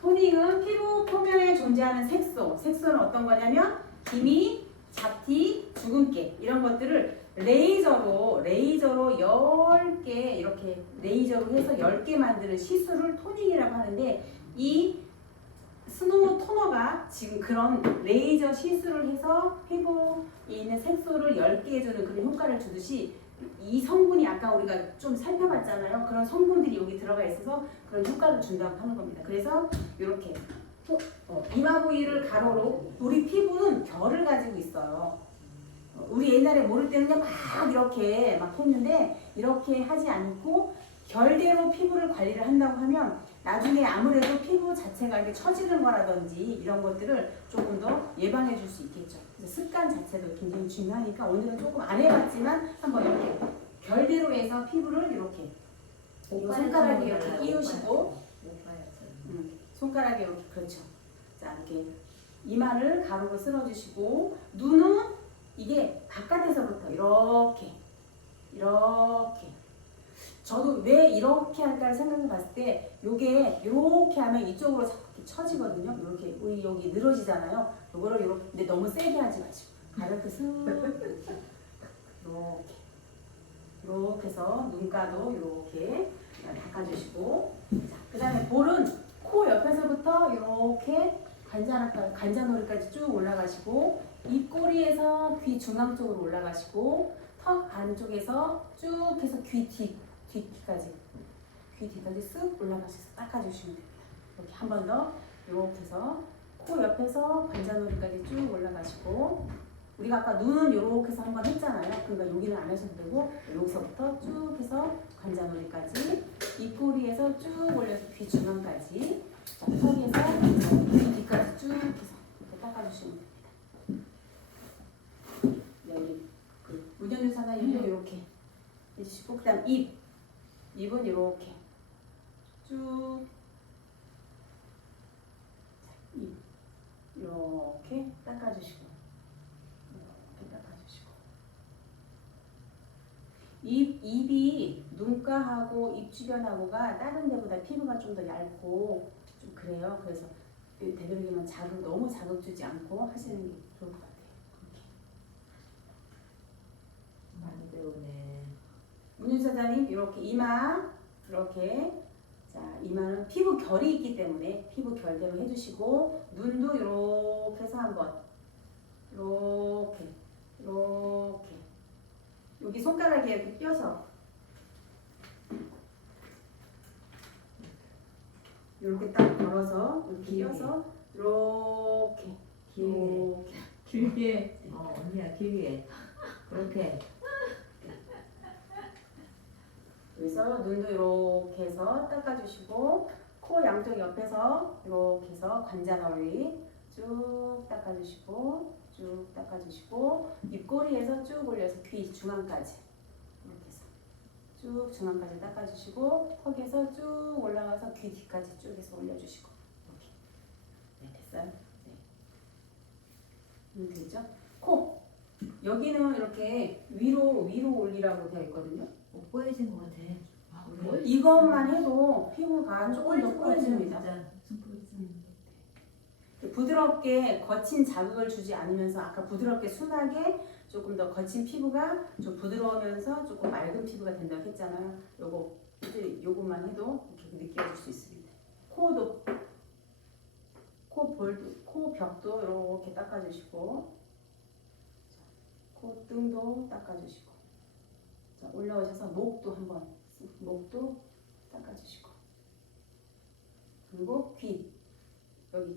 토닝은 피부 표면에 존재하는 색소. 색소는 어떤 거냐면 기미, 잡티, 주근깨 이런 것들을 레이저로 10개 이렇게 레이저로 해서 10개 만드는 시술을 토닝이라고 하는데 이 스노우 토너가 지금 그런 레이저 시술을 해서 피부에 있는 색소를 10개 해주는 그런 효과를 주듯이 이 성분이 아까 우리가 좀 살펴봤잖아요. 그런 성분들이 여기 들어가 있어서 그런 효과를 준다고 하는 겁니다. 그래서 이렇게 이마 부위를 가로로 우리 피부는 결을 가지고 있어요. 우리 옛날에 모를 때는 그냥 막 이렇게 막 했는데 이렇게 하지 않고 결대로 피부를 관리를 한다고 하면 나중에 아무래도 피부 자체가 이렇게 처지는 거라든지 이런 것들을 조금 더 예방해 줄 수 있겠죠. 그래서 습관 자체도 굉장히 중요하니까 오늘은 조금 안 해봤지만 한번 이렇게 결대로 해서 피부를 이렇게 이 손가락에 이렇게 끼우시고 못 봐요. 손가락에 이렇게 그렇죠. 자 이렇게 이마를 가로로 쓸어주시고 눈은 이게 바깥에서부터 이렇게 저도 왜 이렇게 할까를 생각해 봤을 때 요게 이렇게 하면 이쪽으로 자꾸 이렇게 처지거든요. 이렇게 우리 여기 늘어지잖아요. 요거를 이렇게 근데 너무 세게 하지 마시고 가볍게 슥 이렇게 해서 눈가도 이렇게 닦아주시고 그 다음에 볼은 코 옆에서부터 이렇게 관자놀이까지 쭉 올라가시고 입꼬리에서 귀 중앙 쪽으로 올라가시고 턱 안쪽에서 쭉 해서 귀 뒤까지 쓱 올라가셔서 닦아주시면 됩니다. 이렇게 한 번 더 이렇게 해서 코 옆에서 관자놀이까지 쭉 올라가시고 우리가 아까 눈은 이렇게 해서 한 번 했잖아요. 그러니까 여기는 안 하셔도 되고 여기서부터 쭉 해서 관자놀이까지 입꼬리에서 쭉 올려서 귀 중앙까지 턱에서 귀 뒤까지 쭉 해서 이렇게 닦아주시면 됩니다. 여기 문현주 사장님도 이렇게 해주시고 그 다음 입은 이렇게 쭉 닦아주시고 이렇게 닦아주시고 입이 눈가하고 입 주변하고가 다른 데보다 피부가 좀 더 얇고 좀 그래요. 그래서 되도록이면 너무 자극 주지 않고 하시는 게 좋을 것 같아요. 많이 배우네. 문윤 사장님 이렇게 이마 이렇게 자 이마는 피부 결이 있기 때문에 피부 결대로 해주시고 눈도 이렇게 해서 한번 이렇게 여기 손가락에 이렇게 껴서 이렇게 딱 걸어서 이렇게 길게. 껴서 이렇게 길게. 길게. 언니야 길게. 그렇게. 그래서 눈도 이렇게 해서 닦아주시고 코 양쪽 옆에서 이렇게 해서 관자놀이 쭉 닦아주시고 쭉 닦아주시고 입꼬리에서 쭉 올려서 귀 중앙까지 이렇게 해서 쭉 중앙까지 닦아주시고 턱에서 쭉 올라가서 귀 뒤까지 쭉 해서 올려주시고 이렇게 네 됐어요. 네 됐죠? 코 여기는 이렇게 위로 올리라고 되어 있거든요. 뽀얘진 것 같아. 이것만 해도 피부가 조금 더 뽀얘집니다. 부드럽게 거친 자극을 주지 않으면서 아까 부드럽게 순하게 조금 더 거친 피부가 좀 부드러우면서 조금 맑은 피부가 된다고 했잖아요. 요것만 해도 이렇게 느껴질 수 있습니다. 코도 코 벽도 이렇게 닦아주시고 콧등도 닦아주시고 자, 올라오셔서 목도 한번 닦아주시고 그리고 귀 여기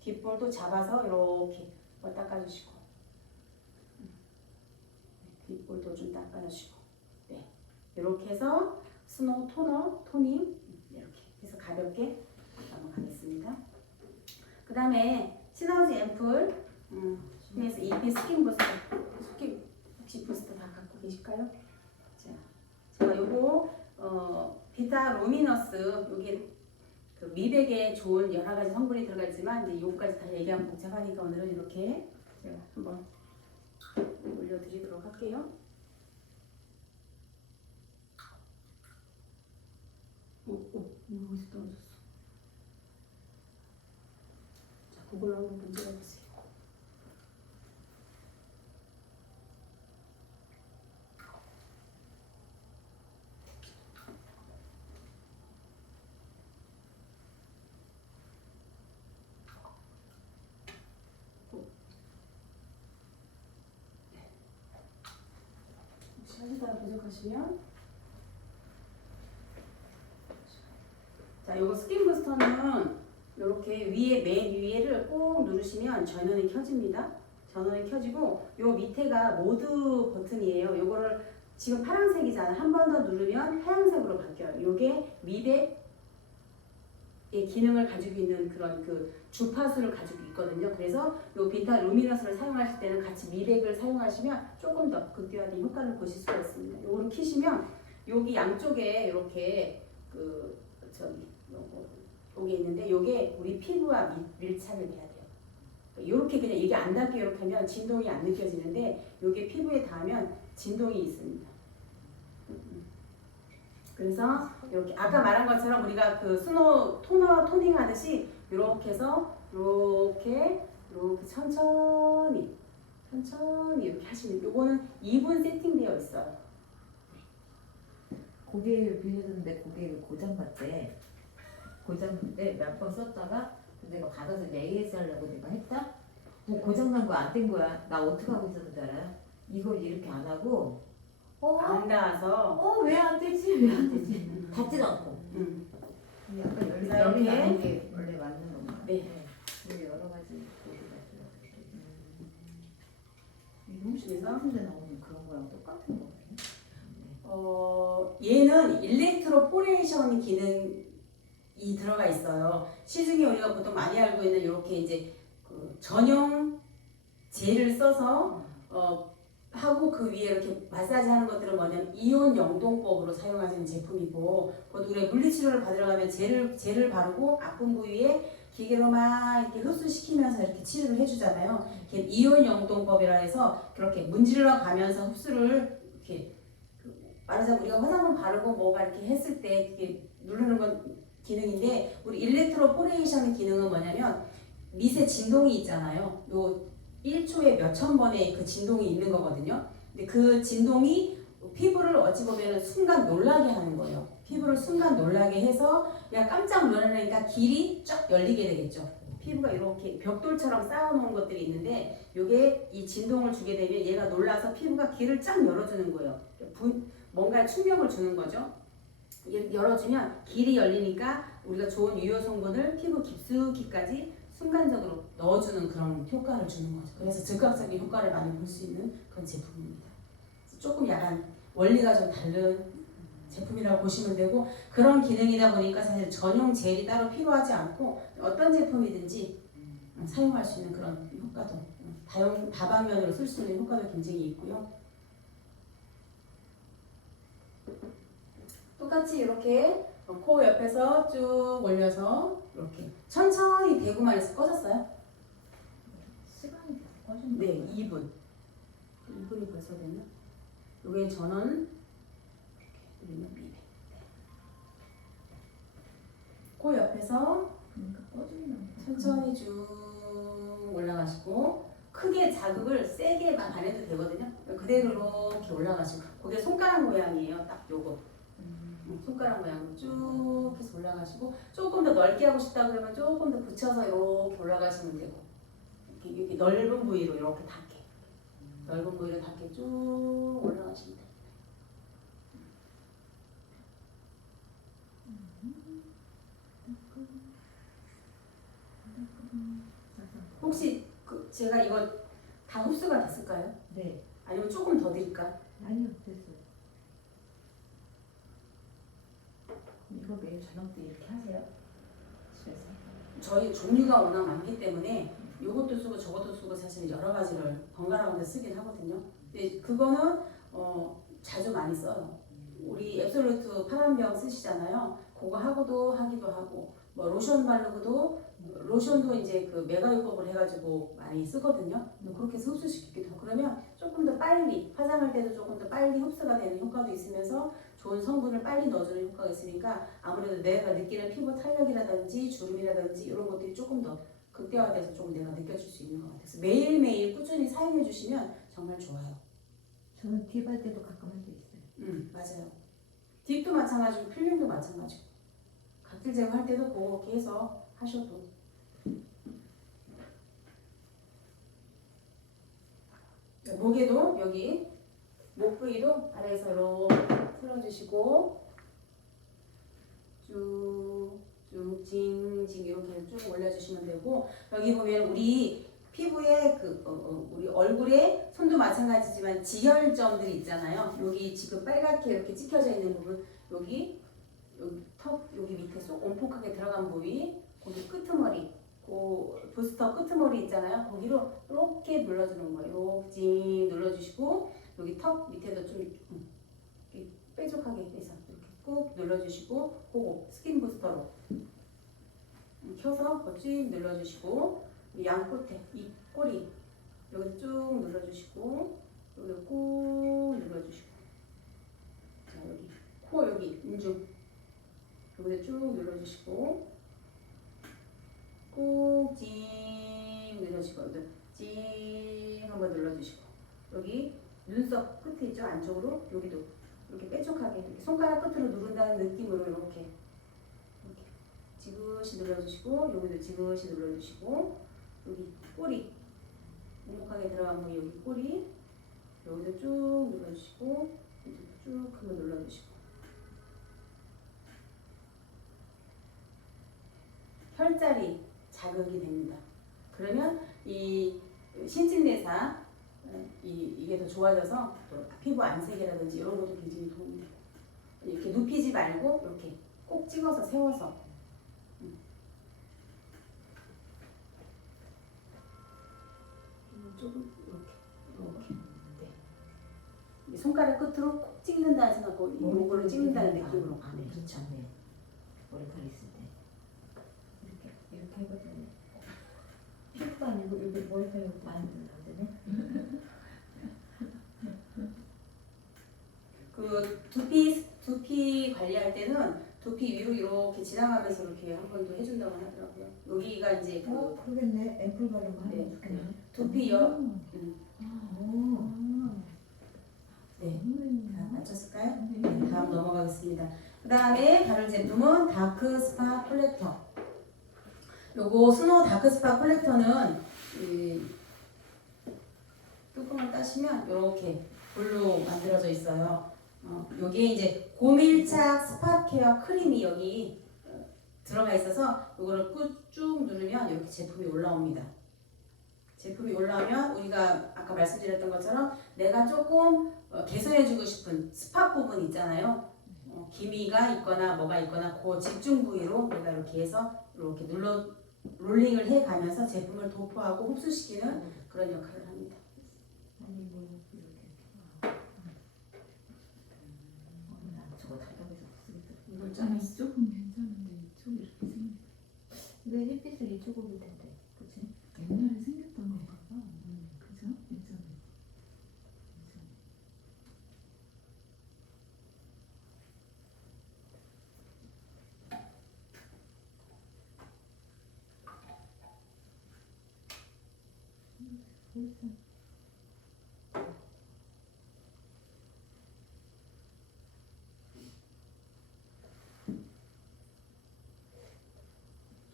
귓볼도 잡아서 이렇게 닦아주시고 귓볼도 좀 닦아주시고 네 이렇게 해서 스노우 토닝 이렇게 해서 가볍게 넘어가겠습니다. 그 다음에 시나우스 앰플 그래서 EP 스킨 부스터 혹시 부스터 다 갖고 계실까요? 자, 제가 요거 비타 루미너스 요게 그 미백에 좋은 여러 가지 성분이 들어가 있지만 이제 요거까지 다 얘기하면 복잡하니까 오늘은 이렇게 제가 한번 올려드리도록 할게요. 어디서 떨어졌어? 자, 그걸로 한번 문질러보세요. 하시다가 부족하시면 자, 요거 스킨 부스터는 이렇게 맨 위에를 꼭 누르시면 전원이 켜집니다. 전원이 켜지고 요 밑에가 모드 버튼이에요. 요거를 지금 파란색이잖아. 한 번 더 누르면 하얀색으로 바뀌어요. 요게 미백의 기능을 가지고 있는 그런 그 주파수를 가지고 있거든요. 그래서 요 비타 루미너스를 사용하실 때는 같이 미백을 사용하시면 조금 더 극대화된 효과를 보실 수가 있습니다. 요거를 키시면 여기 양쪽에 이렇게 요게 있는데 요게 우리 피부와 밀착을 해야 돼요. 이렇게 그냥 이게 안 닿게 이렇게 하면 진동이 안 느껴지는데 요게 피부에 닿으면 진동이 있습니다. 그래서 이렇게 아까 말한 것처럼 우리가 그 스노우 토닝 하듯이 이렇게 해서 이렇게 천천히 이렇게 하시는 요거는 2분 세팅되어 있어요. 고개를 빌려줬는데 고개가 고장났대. 고장났는데 몇 번 썼다가 내가 받아서 AS 하려고 내가 했다? 고장난 거 안 된 거야. 나 어떻게 하고 있었는지 알아요? 이걸 이렇게 안 하고 안 닿아서 왜 안 되지? 왜 안 되지? 닿지도 않고. 약간 열이 자, 열이 이렇게. 나는 게 원래 맞는 건가? 네. 이게 여러 가지 고기가 있어요. 이거 혹시 같은 데 나오는 그런 거랑 똑같은 거예요? 얘는 일렉트로포레이션 기능이 들어가 있어요. 시중에 우리가 보통 많이 알고 있는 이렇게 이제 그 전용 젤을 써서 하고 그 위에 이렇게 마사지 하는 것들은 뭐냐면 이온 영동법으로 사용하시는 제품이고, 우리가 물리치료를 받으러 가면 젤을 바르고 아픈 부위에 기계로 막 이렇게 흡수시키면서 이렇게 치료를 해주잖아요. 이게 이온 영동법이라 해서 그렇게 문질러 가면서 흡수를 이렇게 말하자면 우리가 화장품 바르고 뭐가 이렇게 했을 때 이렇게 누르는 건 기능인데 우리 일렉트로포레이션 기능은 뭐냐면 미세 진동이 있잖아요. 요 1초에 몇천 번의 그 진동이 있는 거거든요. 근데 그 진동이 피부를 어찌 보면 순간 놀라게 하는 거예요. 피부를 순간 놀라게 해서 그냥 깜짝 놀라니까 길이 쫙 열리게 되겠죠. 피부가 이렇게 벽돌처럼 쌓아놓은 것들이 있는데 이게 이 진동을 주게 되면 얘가 놀라서 피부가 길을 쫙 열어주는 거예요. 뭔가 충격을 주는 거죠. 열어주면 길이 열리니까 우리가 좋은 유효 성분을 피부 깊숙이까지 순간적으로 넣어주는 그런 효과를 주는 거죠. 그래서 즉각적인 효과를 많이 볼 수 있는 그런 제품입니다. 조금 약간 원리가 좀 다른 제품이라고 보시면 되고 그런 기능이다 보니까 사실 전용 젤이 따로 필요하지 않고 어떤 제품이든지 사용할 수 있는 그런 효과도 다방면으로 쓸 수 있는 효과도 굉장히 있고요. 똑같이 이렇게 코 옆에서 쭉 올려서 이렇게 천천히 대고만 해서 꺼졌어요? 시간이 계속 꺼진다. 네, 2분. 2분이 벌써 됐나? 요게 전원 이렇게 미래. 코 옆에서 그러니까 꺼지면 천천히 쭉 올라가시고 크게 자극을 세게만 안 해도 되거든요. 그대로 이렇게 올라가시고 그게 손가락 모양이에요. 딱 요거. 손가락 모양으로 쭉 해서 올라가시고 조금 더 넓게 하고 싶다 그러면 조금 더 붙여서 이렇게 올라가시면 되고 이렇게 넓은 부위로 이렇게 닿게 넓은 부위로 닿게 쭉 올라가시면 돼요. 혹시 제가 이거 다 흡수가 됐을까요? 네. 아니면 조금 더 드릴까? 아니요, 됐어요. 이거 매일 저녁 때 이렇게 하세요? 집에서? 저희 종류가 워낙 많기 때문에 이것도 쓰고 저것도 쓰고 사실 여러 가지를 번갈아 가면서 쓰긴 하거든요. 근데 그거는 자주 많이 써요. 우리 앱솔루트 파란병 쓰시잖아요. 그거 하기도 하고 뭐 로션 바르고도 로션도 이제 그 메가유법을 해가지고 많이 쓰거든요. 그렇게 해서 흡수시키기도 하고 그러면 조금 더 빨리 화장할 때도 조금 더 빨리 흡수가 되는 효과도 있으면서 좋은 성분을 빨리 넣어주는 효과가 있으니까 아무래도 내가 느끼는 피부 탄력이라든지 주름이라든지 이런 것들이 조금 더 극대화돼서 조금 내가 느껴질 수 있는 것 같아요. 그래서 매일매일 꾸준히 사용해 주시면 정말 좋아요. 저는 팁할 때도 가끔 할 때 있어요. 맞아요. 딥도 마찬가지고 필링도 마찬가지고 각질 제거할 때도 그렇게 해서 하셔도 목에도 여기 목 부위도 아래에서 이렇게 풀어주시고 쭉 징징 이렇게 쭉 올려주시면 되고 여기 보면 우리 피부에 우리 얼굴에 손도 마찬가지지만 지혈점들이 있잖아요. 여기 지금 빨갛게 이렇게 찍혀져 있는 부분 여기 턱 여기 밑에 쏙 온폭하게 들어간 부위 거기 끄트머리 그 부스터 끄트머리 있잖아요. 거기로 이렇게 눌러주는 거예요. 이렇게 눌러주시고 여기 턱 밑에도 좀 이렇게 뾰족하게 해서 이렇게 꾹 눌러주시고 그거 스킨 부스터로 켜서 쭉 눌러주시고 양 끝에 이 꼬리 여기 쭉 눌러주시고 여기 꾹 눌러주시고 자 여기 코 여기 인중 여기다 쭉 눌러주시고 꾹찡 눌러주시고 찡 한번 눌러주시고 여기 눈썹 끝에 있죠 안쪽으로 여기도 이렇게 뾰족하게 이렇게 손가락 끝으로 누른다는 느낌으로 이렇게 지그시 눌러주시고 여기도 지그시 눌러주시고 여기 꼬리 오목하게 들어간 부위 여기 꼬리 여기도 쭉 눌러주시고 이쪽도 쭉 한번 눌러주시고 혈자리 자극이 됩니다. 그러면 이 신진대사 이게 더 좋아져서 또 피부 안색이라든지 이런 것도 굉장히 도움이 돼요. 이렇게 눕히지 말고 이렇게 꼭 찍어서 세워서 조금 이렇게 네. 손가락 끝으로 콕 찍는다 생각하고 이거를 찍는다는 느낌으로 네, 그렇죠. 네. 머리카락 있을 때 이렇게 해가지고 뭘 해요? 많이 안 되네. 그 두피 관리할 때는 두피 위로 이렇게 지나가면서 이렇게 한 번 더 해준다고 하더라고요. 여기가 이제 그 그러겠네. 앰플 바른 거 네, 하면 좋겠네. 두피 네, 네. 다 맞췄을까요? 네, 다음 넘어가겠습니다. 그 다음에 바를 제품은 다크 스파 콜렉터. 요거 스노우 다크 스파 콜렉터는 이 뚜껑을 따시면 이렇게 볼로 만들어져 있어요. 여기에 이제 고밀착 스파 케어 크림이 여기 들어가 있어서 이거를 쭉 누르면 이렇게 제품이 올라옵니다. 제품이 올라오면 우리가 아까 말씀드렸던 것처럼 내가 조금 개선해주고 싶은 스팟 부분 있잖아요. 기미가 있거나 뭐가 있거나 그 집중 부위로 내가 이렇게 해서 이렇게 롤링을 해가면서 제품을 도포하고 흡수시키는 그런 역할을 합니다. 아니 뭐 이렇게. 난 저거 답답해서 못 쓰겠더라. 이걸 아니 이쪽은 괜찮은데 이쪽이 이렇게 생겼. 왜 햇빛을 이쪽으로 볼 텐데, 그치? 옛날에 생겼던 건가 봐. 그죠? 예전에.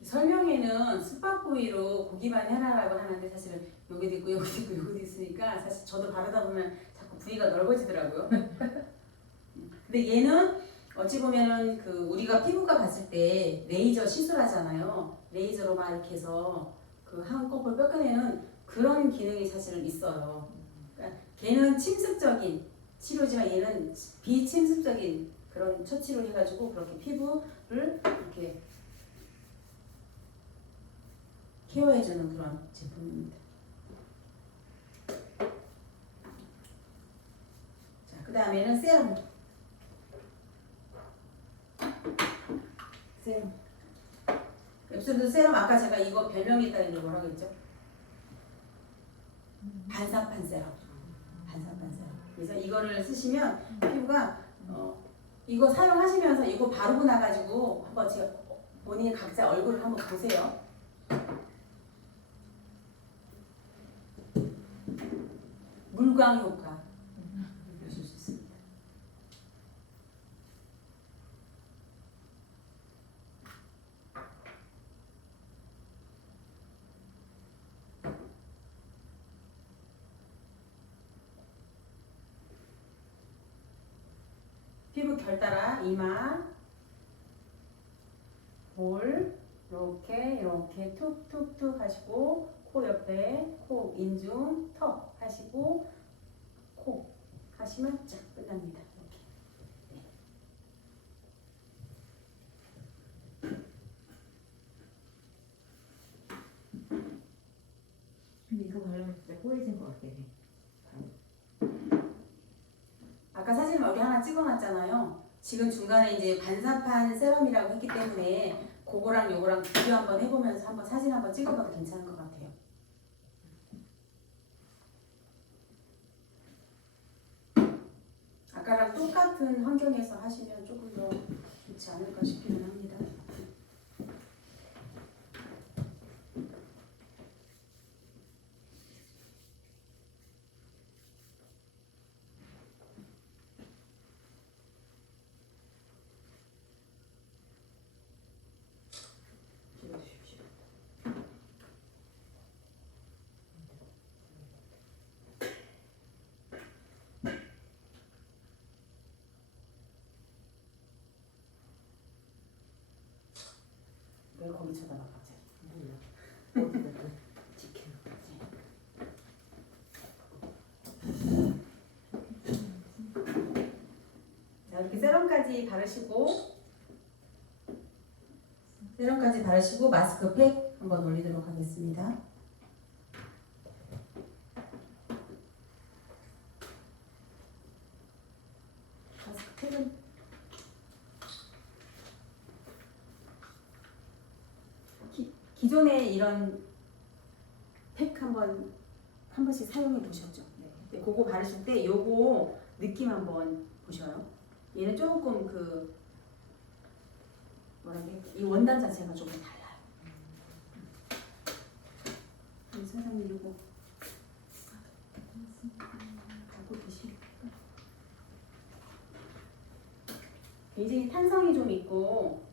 설명에는 스팟 부위로 고기만 해라라고 하는데 사실은 여기도 있고 여기도 있고 여기도 있으니까 사실 저도 바르다 보면 자꾸 부위가 넓어지더라고요. 근데 얘는 어찌 보면은 그 우리가 피부과 갔을 때 레이저 시술하잖아요. 레이저로 막 이렇게 해서 그 한꺼풀 뺏겨내는 그런 기능이 사실은 있어요. 그러니까 걔는 침습적인 치료지만 얘는 비침습적인 그런 처치로 해가지고 그렇게 피부를 이렇게 케어해주는 그런 제품입니다. 자, 그 다음에는 세럼. 세럼. 앱솔루트 세럼 아까 제가 이거 별명이 있다는 게 뭐라고 했죠? 반사판 세럼. 반사판 세럼. 그래서 이거를 쓰시면 피부가 이거 사용하시면서 이거 바르고 나가지고 한번 제가 본인 각자 얼굴을 한번 보세요. 물광 효과 보실 수 있습니다. 피부 결 따라 이마, 볼 이렇게 툭툭툭 하시고 코 옆에 코 인중 턱 하시고 코 하시면 쫙 끝납니다. 근데 이거 바르면 진짜 꼬여진 것 같긴 해. 아까 사진 여기 하나 찍어놨잖아요. 지금 중간에 이제 반사판 세럼이라고 했기 때문에 그거랑 요거랑 비교 한번 해보면서 한번 사진 한번 찍어봐도 괜찮은 것 같아요. 아까랑 똑같은 환경에서 하시면 조금 더 좋지 않을까 싶기는 합니다. 찍어주십시오. 왜 거기 쳐다봐 갑자기? 몰라. 어디다 지키는 거지. 자, 이렇게 세럼까지 바르시고 마스크팩 한번 올리도록 하겠습니다. 마스크팩은 기존에 이런 팩 한 번씩 사용해 보셨죠? 네. 근데 그거 바르실 때 요거 느낌 한번 보셔요. 얘는 조금 그 뭐라 그래? 이 원단 자체가 조금 달라요. 사장님 요거 갖고 드시면 굉장히 탄성이 좀 있고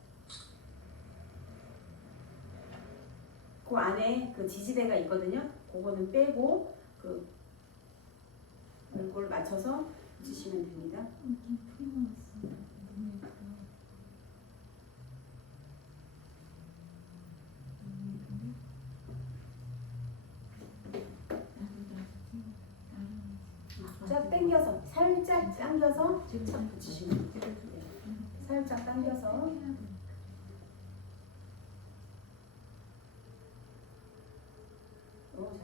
그 안에 그 지지대가 있거든요. 그거는 빼고 그 얼굴 맞춰서 붙이시면 됩니다. 쫙 당겨서 살짝 당겨서 착 붙이시면 돼요. 살짝 당겨서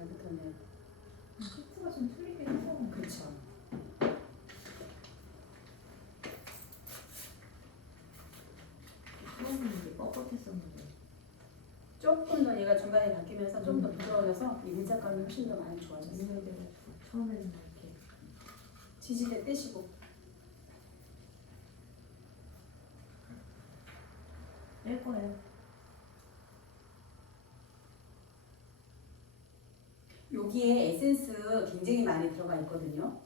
잘 붙었네요. 시트가 좀 틀리긴 해요. 그렇죠. 처음에는 이게 뻣뻣했었는데 조금 더 얘가 중간에 바뀌면서 좀 더 부드러워져서 이 밀착감이 훨씬 더 많이 좋아졌어요. 민감해가지고 처음에는 이렇게 지지대 떼시고 뺄 거예요. 여기에 에센스 굉장히 많이 들어가 있거든요.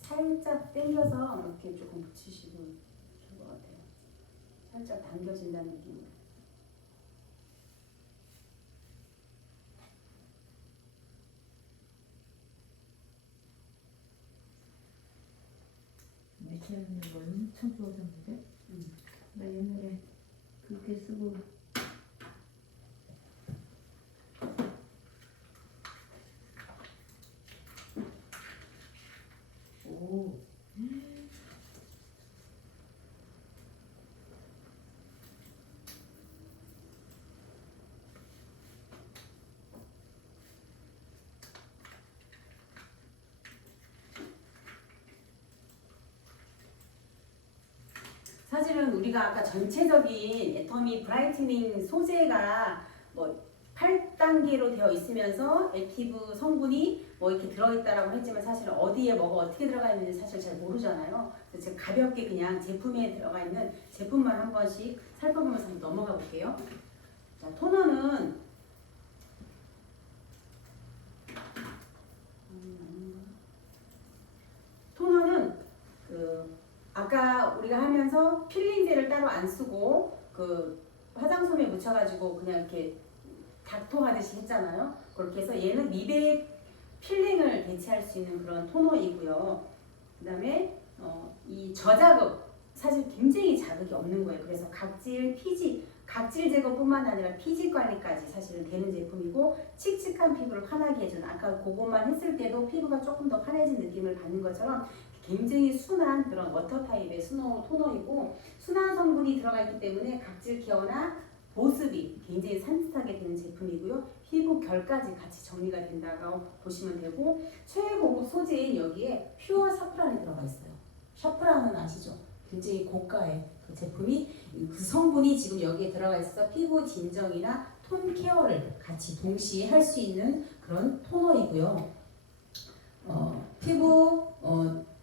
살짝 당겨서 이렇게 조금 붙이시고 좋을 것 같아요. 살짝 당겨진다는 느낌으로. 미체하는 거 엄청 좋아졌는데 나 옛날에 그렇게 쓰고 오 사실은 우리가 아까 전체적인 애터미 브라이트닝 소재가 뭐 8단계로 되어 있으면서 액티브 성분이 뭐 이렇게 들어있다라고 했지만 사실은 어디에 뭐가 어떻게 들어가 있는지 사실 잘 모르잖아요. 그래서 제가 가볍게 그냥 제품에 들어가 있는 제품만 한 번씩 살펴보면서 한번 넘어가 볼게요. 자, 토너는 그 아까 우리가 하면서 필링제를 따로 안 쓰고 그 화장솜에 묻혀가지고 그냥 이렇게 닥토하듯이 했잖아요. 그렇게 해서 얘는 미백 필링을 대체할 수 있는 그런 토너이고요. 그 다음에 이 저자극 사실 굉장히 자극이 없는 거예요. 그래서 각질, 피지, 각질 제거뿐만 아니라 피지 관리까지 사실은 되는 제품이고 칙칙한 피부를 환하게 해주는 아까 그것만 했을 때도 피부가 조금 더 환해진 느낌을 받는 것처럼 굉장히 순한 그런 워터 타입의 스노우 토너이고 순한 성분이 들어가 있기 때문에 각질 케어나 보습이 굉장히 산뜻하게 되는 제품이고요. 피부 결까지 같이 정리가 된다고 보시면 되고 최고급 소재인 여기에 퓨어 샤프란이 들어가 있어요. 샤프란은 아시죠? 굉장히 고가의 그 제품이 그 성분이 지금 여기에 들어가 있어서 피부 진정이나 톤 케어를 같이 동시에 할 수 있는 그런 토너이고요. 피부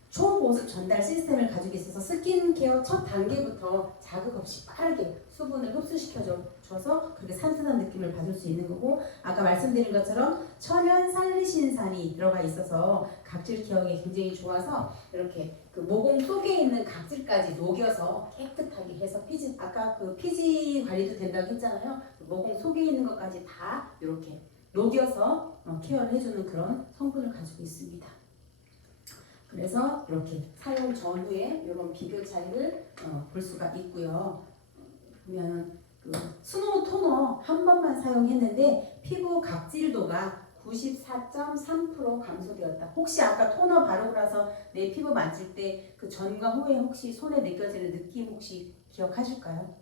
초보습 전달 시스템을 가지고 있어서 스킨케어 첫 단계부터 자극 없이 빠르게 수분을 흡수시켜줘서 그렇게 산뜻한 느낌을 받을 수 있는 거고 아까 말씀드린 것처럼 천연 살리신산이 들어가 있어서 각질 케어에 굉장히 좋아서 이렇게 그 모공 속에 있는 각질까지 녹여서 깨끗하게 해서 피지 아까 그 피지 관리도 된다고 했잖아요. 모공 속에 있는 것까지 다 이렇게 녹여서 케어를 해주는 그런 성분을 가지고 있습니다. 그래서 이렇게 사용 전후에 이런 비교 차이를 볼 수가 있고요. 보면은 그 스노우 토너 한 번만 사용했는데 피부 각질도가 94.3% 감소되었다. 혹시 아까 토너 바르고 나서 내 피부 만질 때 그 전과 후에 혹시 손에 느껴지는 느낌 혹시 기억하실까요?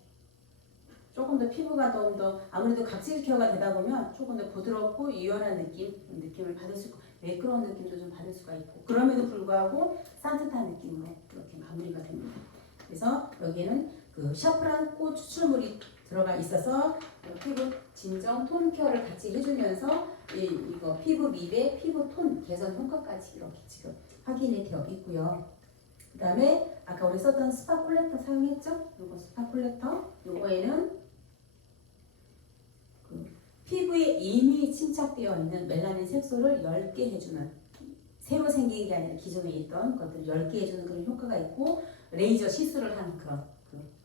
조금 더 피부가 더 아무래도 각질 케어가 되다 보면 조금 더 부드럽고 유연한 느낌을 받을 수 있고 매끄러운 느낌도 좀 받을 수가 있고 그럼에도 불구하고 산뜻한 느낌으로 이렇게 마무리가 됩니다. 그래서 여기에는 그 샤프란 꽃 추출물이 들어가 있어서 피부 진정 톤 케어를 같이 해주면서 이거 피부 미백, 피부 톤 개선 효과까지 이렇게 지금 확인이 되어 있고요. 그 다음에 아까 우리 썼던 스파 콜렉터 사용했죠? 요거 스파 콜렉터 요거에는 그 피부에 이미 침착되어 있는 멜라닌 색소를 10개 해주는 새로 생긴 게 아니라 기존에 있던 것들을 10개 해주는 그런 효과가 있고 레이저 시술을 하는 그런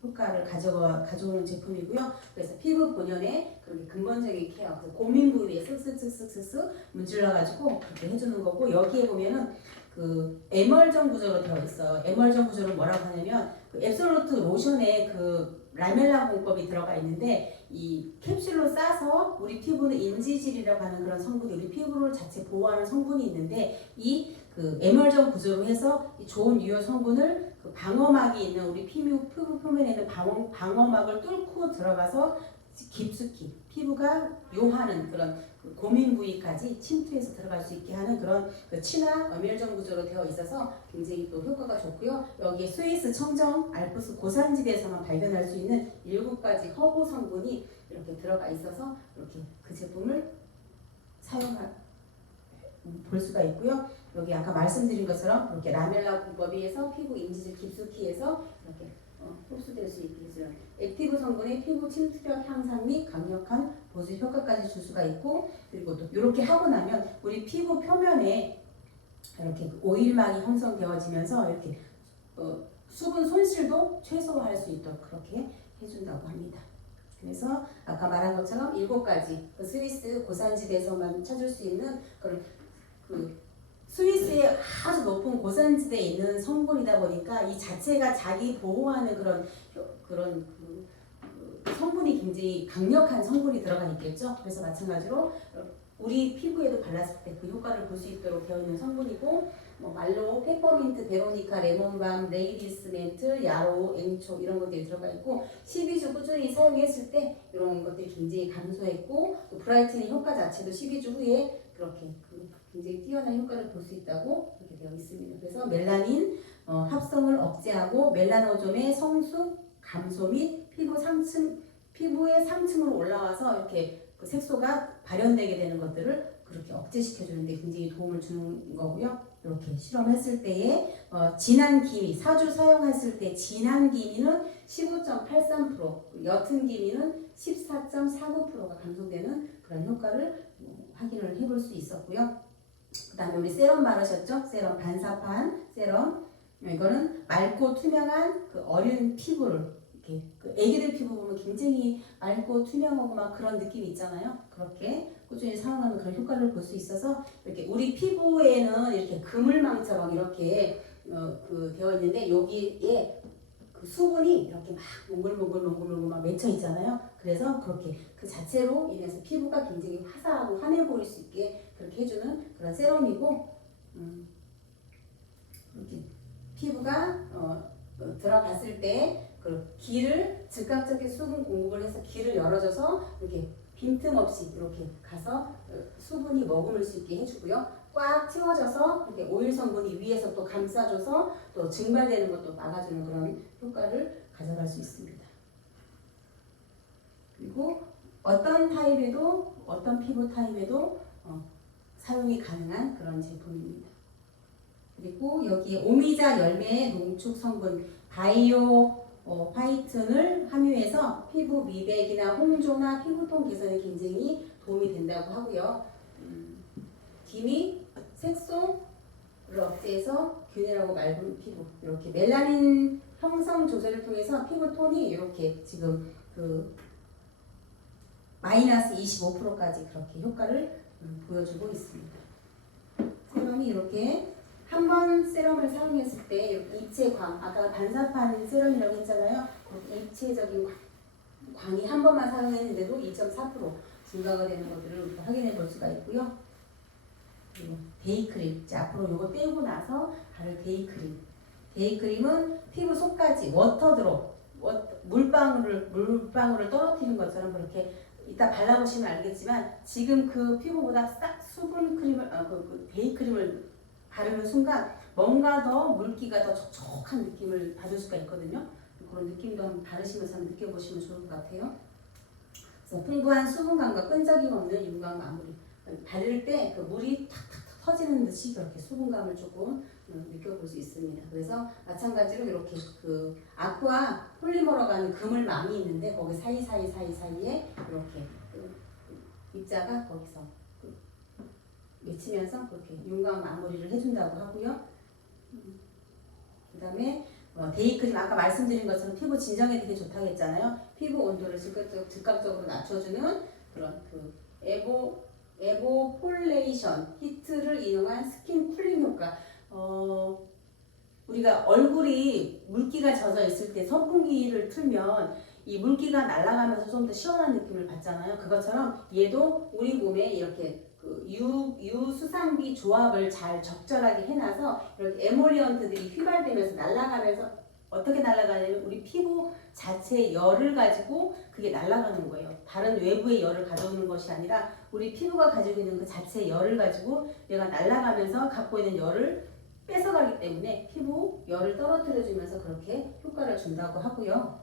효과를 가져오는 제품이고요. 그래서 피부 본연의 그렇게 근본적인 케어, 그래서 고민 부위에 쓱쓱쓱쓱쓱 문질러가지고 그렇게 해주는 거고 여기에 보면은 그 에멀전 구조로 되어 있어. 에멀전 구조를 뭐라고 하냐면 그 앱솔루트 로션에 그 라멜라 공법이 들어가 있는데 이 캡슐로 싸서 우리 피부는 인지질이라고 하는 그런 성분이 우리 피부를 자체 보호하는 성분이 있는데 이 그 에멀전 구조로 해서 이 좋은 유효 성분을 그 방어막이 있는 우리 피부 표면에 있는 방어막을 뚫고 들어가서 깊숙이 피부가 요하는 그런 그 고민 부위까지 침투해서 들어갈 수 있게 하는 그런 그 친화 어멜전 구조로 되어 있어서 굉장히 또 효과가 좋고요. 여기에 스위스 청정 알프스 고산지대에서만 발견할 수 있는 7가지 허브 성분이 이렇게 들어가 있어서 이렇게 그 제품을 볼 수가 있고요. 여기 아까 말씀드린 것처럼 이렇게 라멜라 공법에 의해서 피부 인지질 깊숙이 해서 이렇게 흡수될 수 있게 해주는 액티브 성분의 피부 침투력 향상 및 강력한 보습 효과까지 줄 수가 있고 그리고 또 이렇게 하고 나면 우리 피부 표면에 이렇게 오일막이 형성되어지면서 이렇게 수분 손실도 최소화할 수 있도록 그렇게 해준다고 합니다. 그래서 아까 말한 것처럼 7가지 그 스위스 고산지대에서만 찾을 수 있는 그런 그 스위스의 아주 높은 고산지대에 있는 성분이다 보니까 이 자체가 자기 보호하는 그런 성분이 굉장히 강력한 성분이 들어가 있겠죠. 그래서 마찬가지로 우리 피부에도 발랐을 때 그 효과를 볼 수 있도록 되어 있는 성분이고 뭐 말로, 페퍼민트, 베로니카, 레몬밤, 레이디스 멘트, 야로, 앵초 이런 것들이 들어가 있고 12주 꾸준히 사용했을 때 이런 것들이 굉장히 감소했고 또 브라이트닝 효과 자체도 12주 후에 그렇게 굉장히 뛰어난 효과를 볼 수 있다고 그렇게 되어 있습니다. 그래서 멜라닌 합성을 억제하고 멜라노좀의 성숙 감소 및 피부의 상층으로 올라와서 이렇게 그 색소가 발현되게 되는 것들을 그렇게 억제시켜 주는데 굉장히 도움을 주는 거고요. 이렇게 실험했을 때에 진한 기미 4주 사용했을 때 진한 기미는 15.83%, 옅은 기미는 14.49%가 감소되는 그런 효과를 확인을 해볼 수 있었고요. 그 다음에 우리 세럼 바르셨죠? 세럼 반사판 세럼 이거는 맑고 투명한 그 어린 피부를 이렇게 그 애기들 피부 보면 굉장히 맑고 투명하고 막 그런 느낌이 있잖아요. 그렇게 꾸준히 사용하면 그런 효과를 볼 수 있어서 이렇게 우리 피부에는 이렇게 그물망처럼 이렇게 그 되어 있는데 여기에 그 수분이 이렇게 막 몽글몽글 막 맺혀 있잖아요. 그래서 그렇게 그 자체로 인해서 피부가 굉장히 화사하고 환해 보일 수 있게 그렇게 해주는 그런 세럼이고 이렇게 피부가 들어갔을 때 그 기를 즉각적인 수분 공급을 해서 기를 열어줘서 이렇게 빈틈없이 이렇게 가서 수분이 머금을 수 있게 해주고요. 꽉 채워져서 이렇게 오일 성분이 위에서 또 감싸줘서 또 증발되는 것도 막아주는 그런 효과를 가져갈 수 있습니다. 그리고 어떤 피부 타입에도 사용이 가능한 그런 제품입니다. 그리고 여기에 오미자 열매의 농축 성분 바이오 화이튼을 함유해서 피부 미백이나 홍조나 피부톤 개선에 굉장히 도움이 된다고 하고요. 기미, 색소를 억제해서 균일하고 맑은 피부 이렇게 멜라닌 형성 조절을 통해서 피부톤이 이렇게 지금 그 마이너스 25%까지 그렇게 효과를 보여주고 있습니다. 세럼이 이렇게 한 번 세럼을 사용했을 때 입체광, 아까 반사판 세럼이라고 했잖아요. 입체적인 광이 한 번만 사용했는데도 2.4% 증가가 되는 것들을 확인해 볼 수가 있고요. 그리고 데이크림, 앞으로 이거 떼고 나서 바를 데이크림. 데이크림은 피부 속까지 워터드롭, 물방울을 떨어뜨린 것처럼 그렇게 이따 발라보시면 알겠지만 지금 그 피부보다 싹 수분 크림을 그 데이크림을 바르는 순간 뭔가 더 물기가 더 촉촉한 느낌을 받을 수가 있거든요. 그런 느낌도 한번 바르시면서 한번 느껴보시면 좋을 것 같아요. 그래서 풍부한 수분감과 끈적임 없는 윤곽 마무리. 바를 때 그 물이 탁탁 터지는 듯이 그렇게 수분감을 조금 느껴볼 수 있습니다. 그래서 마찬가지로 이렇게 그 아쿠아 폴리머로 가는 그물망이 있는데 거기 사이사이에 이렇게 그 입자가 거기서 맺히면서 그렇게 윤곽 마무리를 해준다고 하고요. 그 다음에 데이크림 아까 말씀드린 것처럼 피부 진정에 되게 좋다고 했잖아요. 피부 온도를 즉각적으로 낮춰주는 그런 그 에보폴레이션 히트를 이용한 스킨 쿨링 효과. 우리가 얼굴이 물기가 젖어 있을 때 선풍기를 틀면 이 물기가 날아가면서 좀 더 시원한 느낌을 받잖아요. 그것처럼 얘도 우리 몸에 이렇게 그 유수산비 조합을 잘 적절하게 해놔서 이렇게 에몰리언트들이 휘발되면서 날아가면서 어떻게 날아가냐면 우리 피부 자체의 열을 가지고 그게 날아가는 거예요. 다른 외부의 열을 가져오는 것이 아니라 우리 피부가 가지고 있는 그 자체의 열을 가지고 얘가 날아가면서 갖고 있는 열을 뺏어가기 때문에 피부 열을 떨어뜨려주면서 그렇게 효과를 준다고 하고요.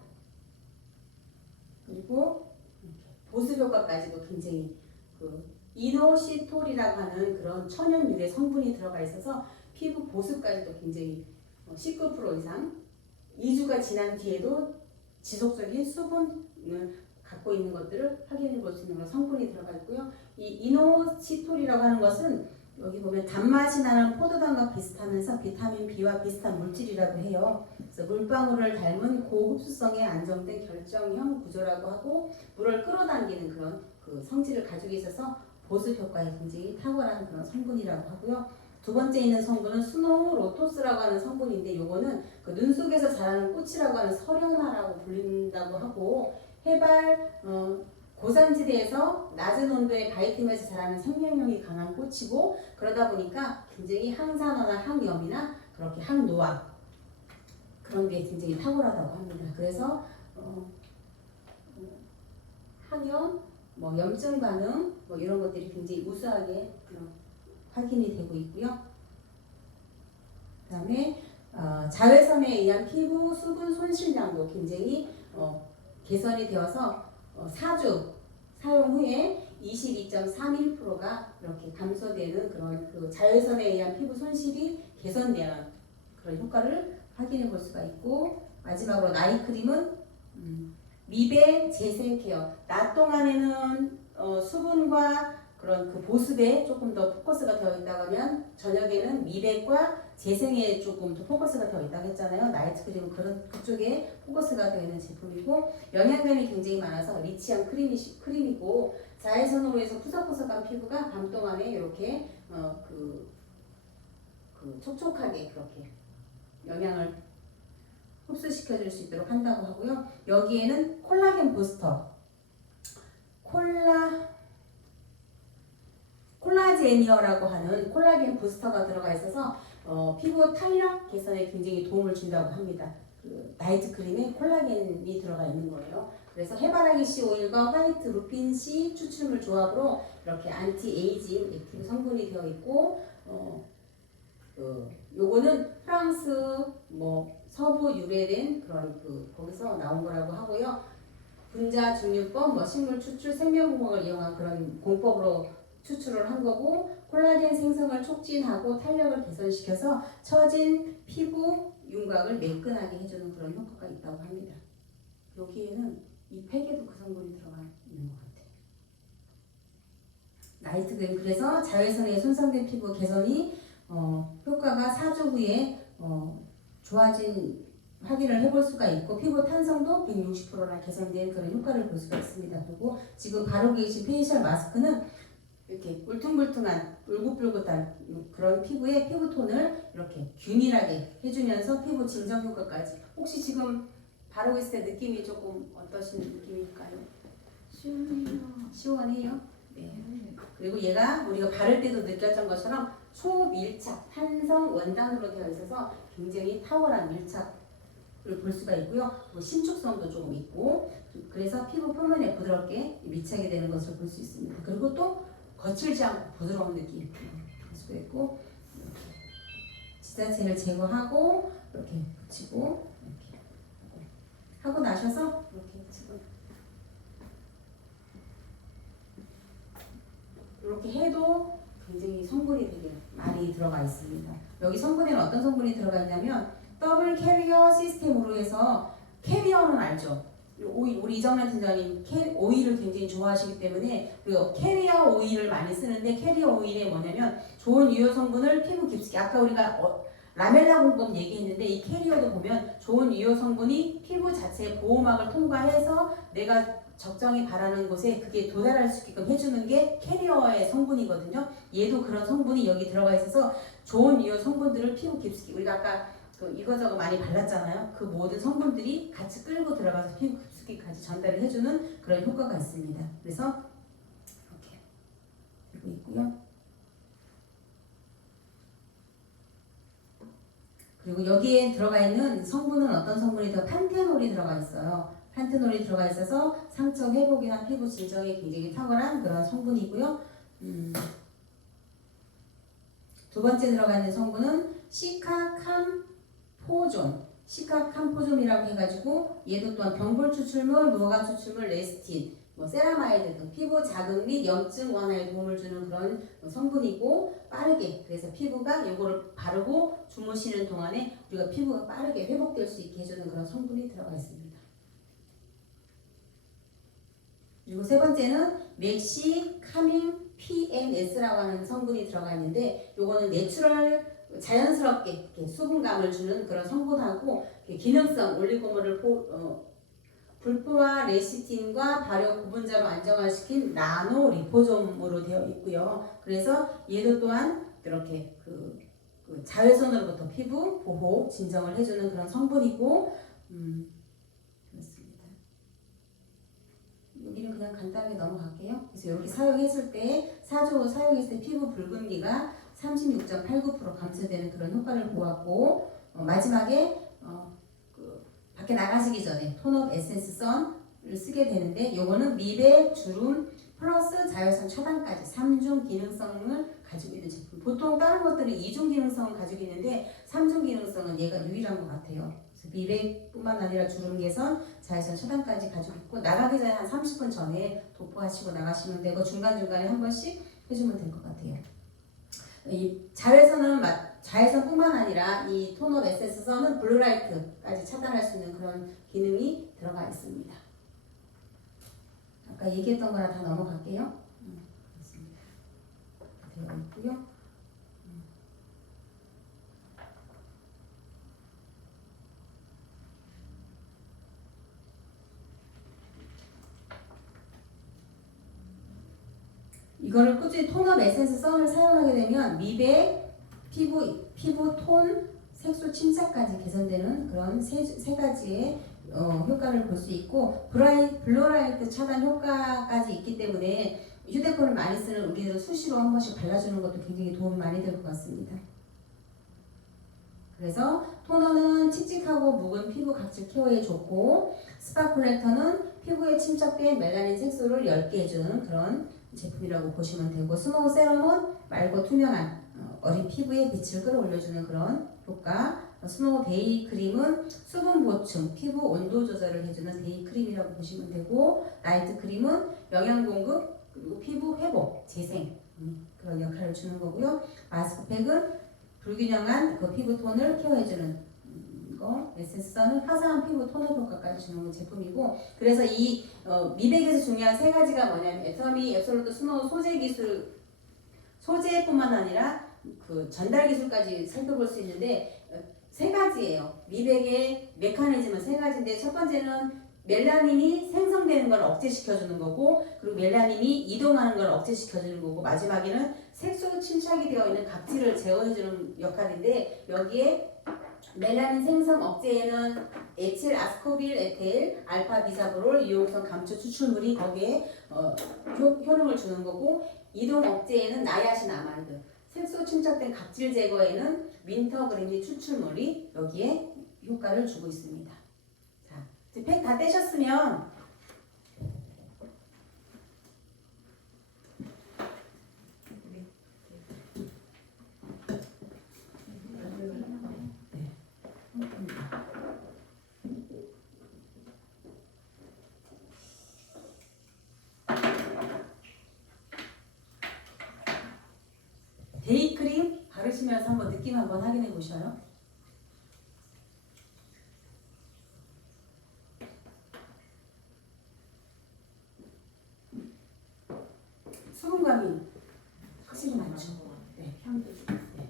그리고 보습 효과까지도 굉장히 그 이노시톨이라고 하는 그런 천연 유래 성분이 들어가 있어서 피부 보습까지도 굉장히 19% 이상 2주가 지난 뒤에도 지속적인 수분을 갖고 있는 것들을 확인해 볼 수 있는 그런 성분이 들어가 있고요. 이 이노시톨이라고 하는 것은 여기 보면 단맛이 나는 포도당과 비슷하면서 비타민 B와 비슷한 물질이라고 해요. 그래서 물방울을 닮은 고흡수성에 안정된 결정형 구조라고 하고 물을 끌어당기는 그런 그 성질을 가지고 있어서 보습 효과에 굉장히 탁월한 그런 성분이라고 하고요. 두 번째 있는 성분은 스노우 로토스라고 하는 성분인데 요거는 그 눈 속에서 자라는 꽃이라고 하는 설연화라고 불린다고 하고 해발 고산지대에서 낮은 온도에 바이틈에서 자라는 생명력이 강한 꽃이고 그러다 보니까 굉장히 항산화나 항염이나 그렇게 항노화 그런 게 굉장히 탁월하다고 합니다. 그래서 항염, 염증 반응 이런 것들이 굉장히 우수하게 확인이 되고 있고요. 그다음에 자외선에 의한 피부 수분 손실량도 굉장히 개선이 되어서 4주 사용 후에 22.31%가 이렇게 감소되는 그런 그 자외선에 의한 피부 손실이 개선되는 그런 효과를 확인해 볼 수가 있고 마지막으로 나이크림은 미백 재생 케어. 낮 동안에는 수분과 그런 그 보습에 조금 더 포커스가 되어 있다고 하면 저녁에는 미백과 재생에 조금 더 포커스가 되어 있다고 했잖아요. 나이트 크림은 그쪽에 포커스가 되어 있는 제품이고 영양감이 굉장히 많아서 리치한 크림이고 자외선으로 해서 푸석푸석한 피부가 밤 동안에 이렇게 촉촉하게 그렇게 영양을 흡수시켜줄 수 있도록 한다고 하고요. 여기에는 콜라겐 부스터, 콜라제니어라고 하는 콜라겐 부스터가 들어가 있어서 피부 탄력 개선에 굉장히 도움을 준다고 합니다. 그 나이트 크림에 콜라겐이 들어가 있는 거예요. 그래서 해바라기 씨 오일과 화이트 루핀 씨 추출물 조합으로 이렇게 안티 에이징 액티브 성분이 되어 있고 요거는 프랑스 서부 유래된 그런 거기서 나온 거라고 하고요. 분자 증류법, 식물 추출, 생명공학을 이용한 그런 공법으로 추출을 한 거고 콜라겐 생성을 촉진하고 탄력을 개선시켜서 처진 피부 윤곽을 매끈하게 해주는 그런 효과가 있다고 합니다. 여기에는 이 팩에도 그 성분이 들어가 있는 것 같아요. 나이트 크림 그래서 자외선에 손상된 피부 개선이 효과가 4주 후에 좋아진 확인을 해볼 수가 있고 피부 탄성도 160%나 개선된 그런 효과를 볼 수가 있습니다. 그리고 지금 바르고 계신 페이셜 마스크는 이렇게 울퉁불퉁한 울긋불긋한 그런 피부에 피부톤을 이렇게 균일하게 해주면서 피부 진정 효과까지. 혹시 지금 바르고 있을 때 느낌이 조금 어떠신 느낌일까요? 시원해요? 네. 그리고 얘가 우리가 바를 때도 느꼈던 것처럼 초밀착 탄성 원단으로 되어 있어서 굉장히 탁월한 밀착 볼 수가 있고요. 또 신축성도 조금 있고 그래서 피부 표면에 부드럽게 밀착이 되는 것을 볼 수 있습니다. 그리고 또 거칠지 않고 부드러운 느낌 볼 수가 있고 지자체를 제거하고 이렇게 붙이고 이렇게 하고 나셔서 이렇게 지금 이렇게 해도 굉장히 성분이 되게 많이 들어가 있습니다. 여기 성분에는 어떤 성분이 들어가 있냐면 더블 캐리어 시스템으로 해서 캐리어는 알죠? 우리 이정란 팀장님 오일을 굉장히 좋아하시기 때문에 그리고 캐리어 오일을 많이 쓰는데 캐리어 오일에 뭐냐면 좋은 유효 성분을 피부 깊숙이 아까 우리가 라멜라 공법 얘기했는데 이 캐리어도 보면 좋은 유효 성분이 피부 자체의 보호막을 통과해서 내가 적정히 바라는 곳에 그게 도달할 수 있게끔 해주는 게 캐리어의 성분이거든요. 얘도 그런 성분이 여기 들어가 있어서 좋은 유효 성분들을 피부 깊숙이 우리가 아까 이거저거 많이 발랐잖아요. 그 모든 성분들이 같이 끌고 들어가서 피부 깊숙이까지 전달을 해주는 그런 효과가 있습니다. 그래서 이렇게 되고 있고요. 그리고 여기에 들어가 있는 성분은 어떤 성분이 판테놀이 들어가 있어요. 판테놀이 들어가 있어서 상처 회복이나 피부 진정에 굉장히 탁월한 그런 성분이고요. 두 번째 들어가 있는 성분은 시카캄포존이라고 해가지고 얘도 또한 병골 추출물, 무화과 추출물, 레스틴, 세라마이드 등 피부 자극 및 염증 완화에 도움을 주는 그런 성분이고 빠르게 그래서 피부가 이거를 바르고 주무시는 동안에 우리가 피부가 빠르게 회복될 수 있게 해주는 그런 성분이 들어가 있습니다. 그리고 세 번째는 맥시카민 PMS라고 하는 성분이 들어가 있는데 요거는 내추럴 자연스럽게 이렇게 수분감을 주는 그런 성분하고 기능성 올리고물을 불포화 레시틴과 발효 구분자로 안정화시킨 나노 리포솜으로 되어 있고요. 그래서 얘도 또한 이렇게 그 자외선으로부터 피부 보호 진정을 해주는 그런 성분이고 그렇습니다. 여기는 그냥 간단하게 넘어갈게요. 그래서 이렇게 사용했을 때 4주 사용했을 때 피부 붉은기가 36.89% 감소되는 그런 효과를 보았고 마지막에 밖에 나가시기 전에 톤업 에센스 선을 쓰게 되는데 요거는 미백, 주름, 플러스 자외선 차단까지 3중 기능성을 가지고 있는 제품. 보통 다른 것들은 2중 기능성을 가지고 있는데 3중 기능성은 얘가 유일한 것 같아요. 그래서 미백뿐만 아니라 주름 개선, 자외선 차단까지 가지고 있고 나가기 전에 한 30분 전에 도포하시고 나가시면 되고 중간중간에 한 번씩 해주면 될 것 같아요. 이 자외선뿐만 아니라 이 톤업 에센스 선은 블루라이트까지 차단할 수 있는 그런 기능이 들어가 있습니다. 아까 얘기했던 거랑 다 넘어갈게요. 그렇습니다. 되어 있고요. 이거를 꾸준히 톤업 에센스 선을 사용하게 되면 미백, 피부 톤, 색소 침착까지 개선되는 그런 세 가지의 효과를 볼 수 있고 블루라이트 차단 효과까지 있기 때문에 휴대폰을 많이 쓰는 우리들은 수시로 한 번씩 발라주는 것도 굉장히 도움이 많이 될 것 같습니다. 그래서 토너는 칙칙하고 묵은 피부 각질 케어에 좋고 스파 콜렉터는 피부에 침착된 멜라닌 색소를 엷게 해주는 그런 제품이라고 보시면 되고 스노우 세럼은 맑고 투명한 어린 피부에 빛을 끌어올려주는 그런 효과 스노우 데이 크림은 수분 보충, 피부 온도 조절을 해주는 데이 크림이라고 보시면 되고 나이트 크림은 영양 공급 그리고 피부 회복, 재생 그런 역할을 주는 거고요. 마스크팩은 불균형한 그 피부 톤을 케어해주는 거, 에센스선은 화사한 피부 톤업 효과까지 주는 제품이고 그래서 이 미백에서 중요한 세 가지가 뭐냐면 애터미 앱솔루트 스노우 소재 기술 소재뿐만 아니라 그 전달 기술까지 살펴볼 수 있는데 세 가지예요. 미백의 메커니즘은 세 가지인데 첫 번째는 멜라닌이 생성되는 걸 억제시켜주는 거고 그리고 멜라닌이 이동하는 걸 억제시켜주는 거고 마지막에는 색소 침착이 되어 있는 각질을 제어해주는 역할인데 여기에 멜라닌 생성 억제에는 에틸 아스코빌 에테일 알파 비사브롤 유용성 감초 추출물이 거기에 효능을 주는 거고 이동 억제에는 나야신 아마이드 색소 침착된 각질 제거에는 윈터 그린이 추출물이 여기에 효과를 주고 있습니다. 자, 이제 팩 다 떼셨으면 데이크림 바르시면서 한번 느낌 한번 확인해 보셔요. 수분감이 확실히 많죠. 네, 향도 좀. 네.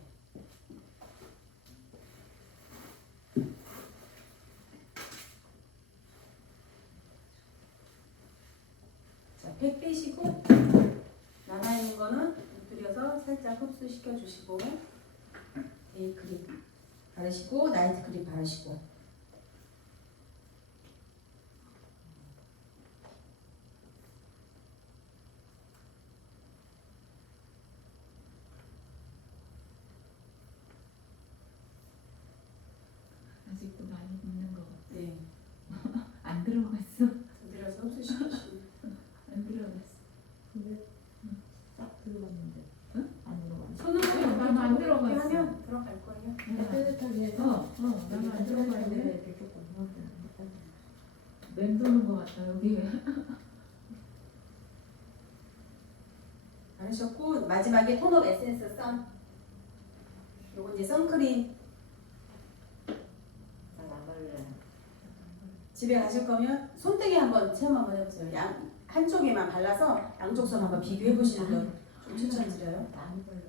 자, 팩 빼시고 남아 있는 거는 엎드려서 살짝 흡수시켜 주시고 데이크림 바르시고 나이트 크림 바르시고. 아직도 많이 묻는 것 같아. 네, 안 들어갔어. 엎드려서 흡수시켜 주시고. 안 들어갔어. 근데 딱 들어갔는데 응? 안 들어갔네. 손으로 나는 안 이렇게 들어갔어. 하면 들어갈 거예요. 따뜻하게 해서 나는 안 들어갔네. 이렇게 조금 맴도는 것 같다 여기. 바르셨고 마지막에 톤업 에센스 선. 요거 이제 선크림 잘안 발래. 집에 가실 거면 손등에 한번 체험 한번 해보세요. 양 한쪽에만 발라서 양쪽 손 한번 비교해 보시는 걸 좀 추천드려요. 많이 발려.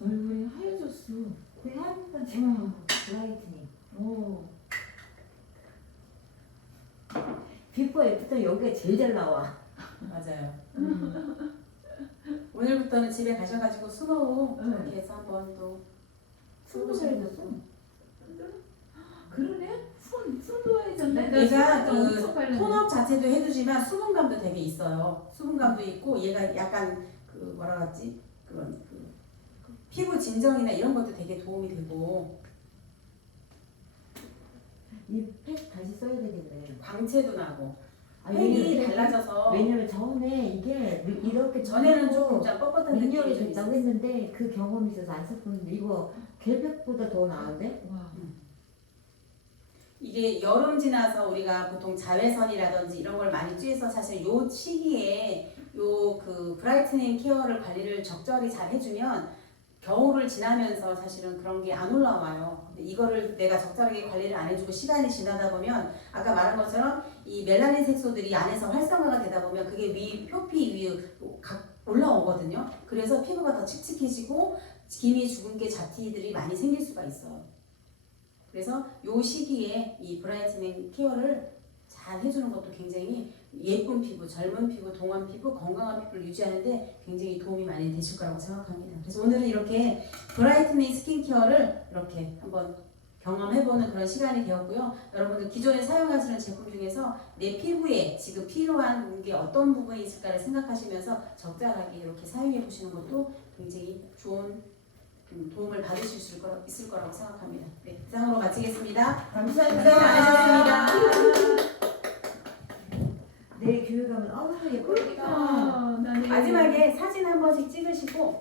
얼굴이 하얘졌어. 그 하니까 지금 브라이트닝. 오. 비포 애프터 여기가 제일 잘 나와. 맞아요. 오늘부터는 집에 가셔가지고 스노우 이렇게 해서 한번 또 손도 잘 됐어. 그러네? 손도 하얘졌네. 얘가 그 엄청 발랐네. 톤업 자체도 해주지만 수분감도 되게 있어요. 수분감도 있고 얘가 약간 그 뭐라 그랬지 그런 그 피부 진정이나 이런 것도 되게 도움이 되고 이 팩 다시 써야 되겠네. 광채도 나고 아, 팩이 달라져서 왜냐면 전에 이게 이렇게 전에는 조금 좀 뻣뻣한 민영이 느낌이 좀 됐다고 있었어요. 했는데 그 경험이 있어서 안 썼었는데 이거 겔팩보다 더 나은데? 와. 이게 여름 지나서 우리가 보통 자외선이라든지 이런 걸 많이 쬐서 사실 요 시기에 요 그 브라이트닝 케어를 관리를 적절히 잘 해주면 겨울을 지나면서 사실은 그런 게 안 올라와요. 근데 이거를 내가 적절하게 관리를 안 해주고 시간이 지나다 보면 아까 말한 것처럼 이 멜라닌 색소들이 안에서 활성화가 되다 보면 그게 위 표피 위에 올라오거든요. 그래서 피부가 더 칙칙해지고 기미 주근깨 잡티들이 많이 생길 수가 있어요. 그래서 요 시기에 이 브라이트닝 케어를 잘 해주는 것도 굉장히 예쁜 피부, 젊은 피부, 동안 피부, 건강한 피부를 유지하는데 굉장히 도움이 많이 되실 거라고 생각합니다. 그래서 오늘은 이렇게 브라이트닝 스킨케어를 이렇게 한번 경험해보는 그런 시간이 되었고요. 여러분들 기존에 사용하시는 제품 중에서 내 피부에 지금 필요한 게 어떤 부분이 있을까를 생각하시면서 적절하게 이렇게 사용해 보시는 것도 굉장히 좋은 도움을 받으실 수 있을 거라고 생각합니다. 네, 이상으로 마치겠습니다. 감사합니다. 수고하셨습니다. 내일 교회 가면 아우 예쁘니까. 나는 마지막에 사진 한 번씩 찍으시고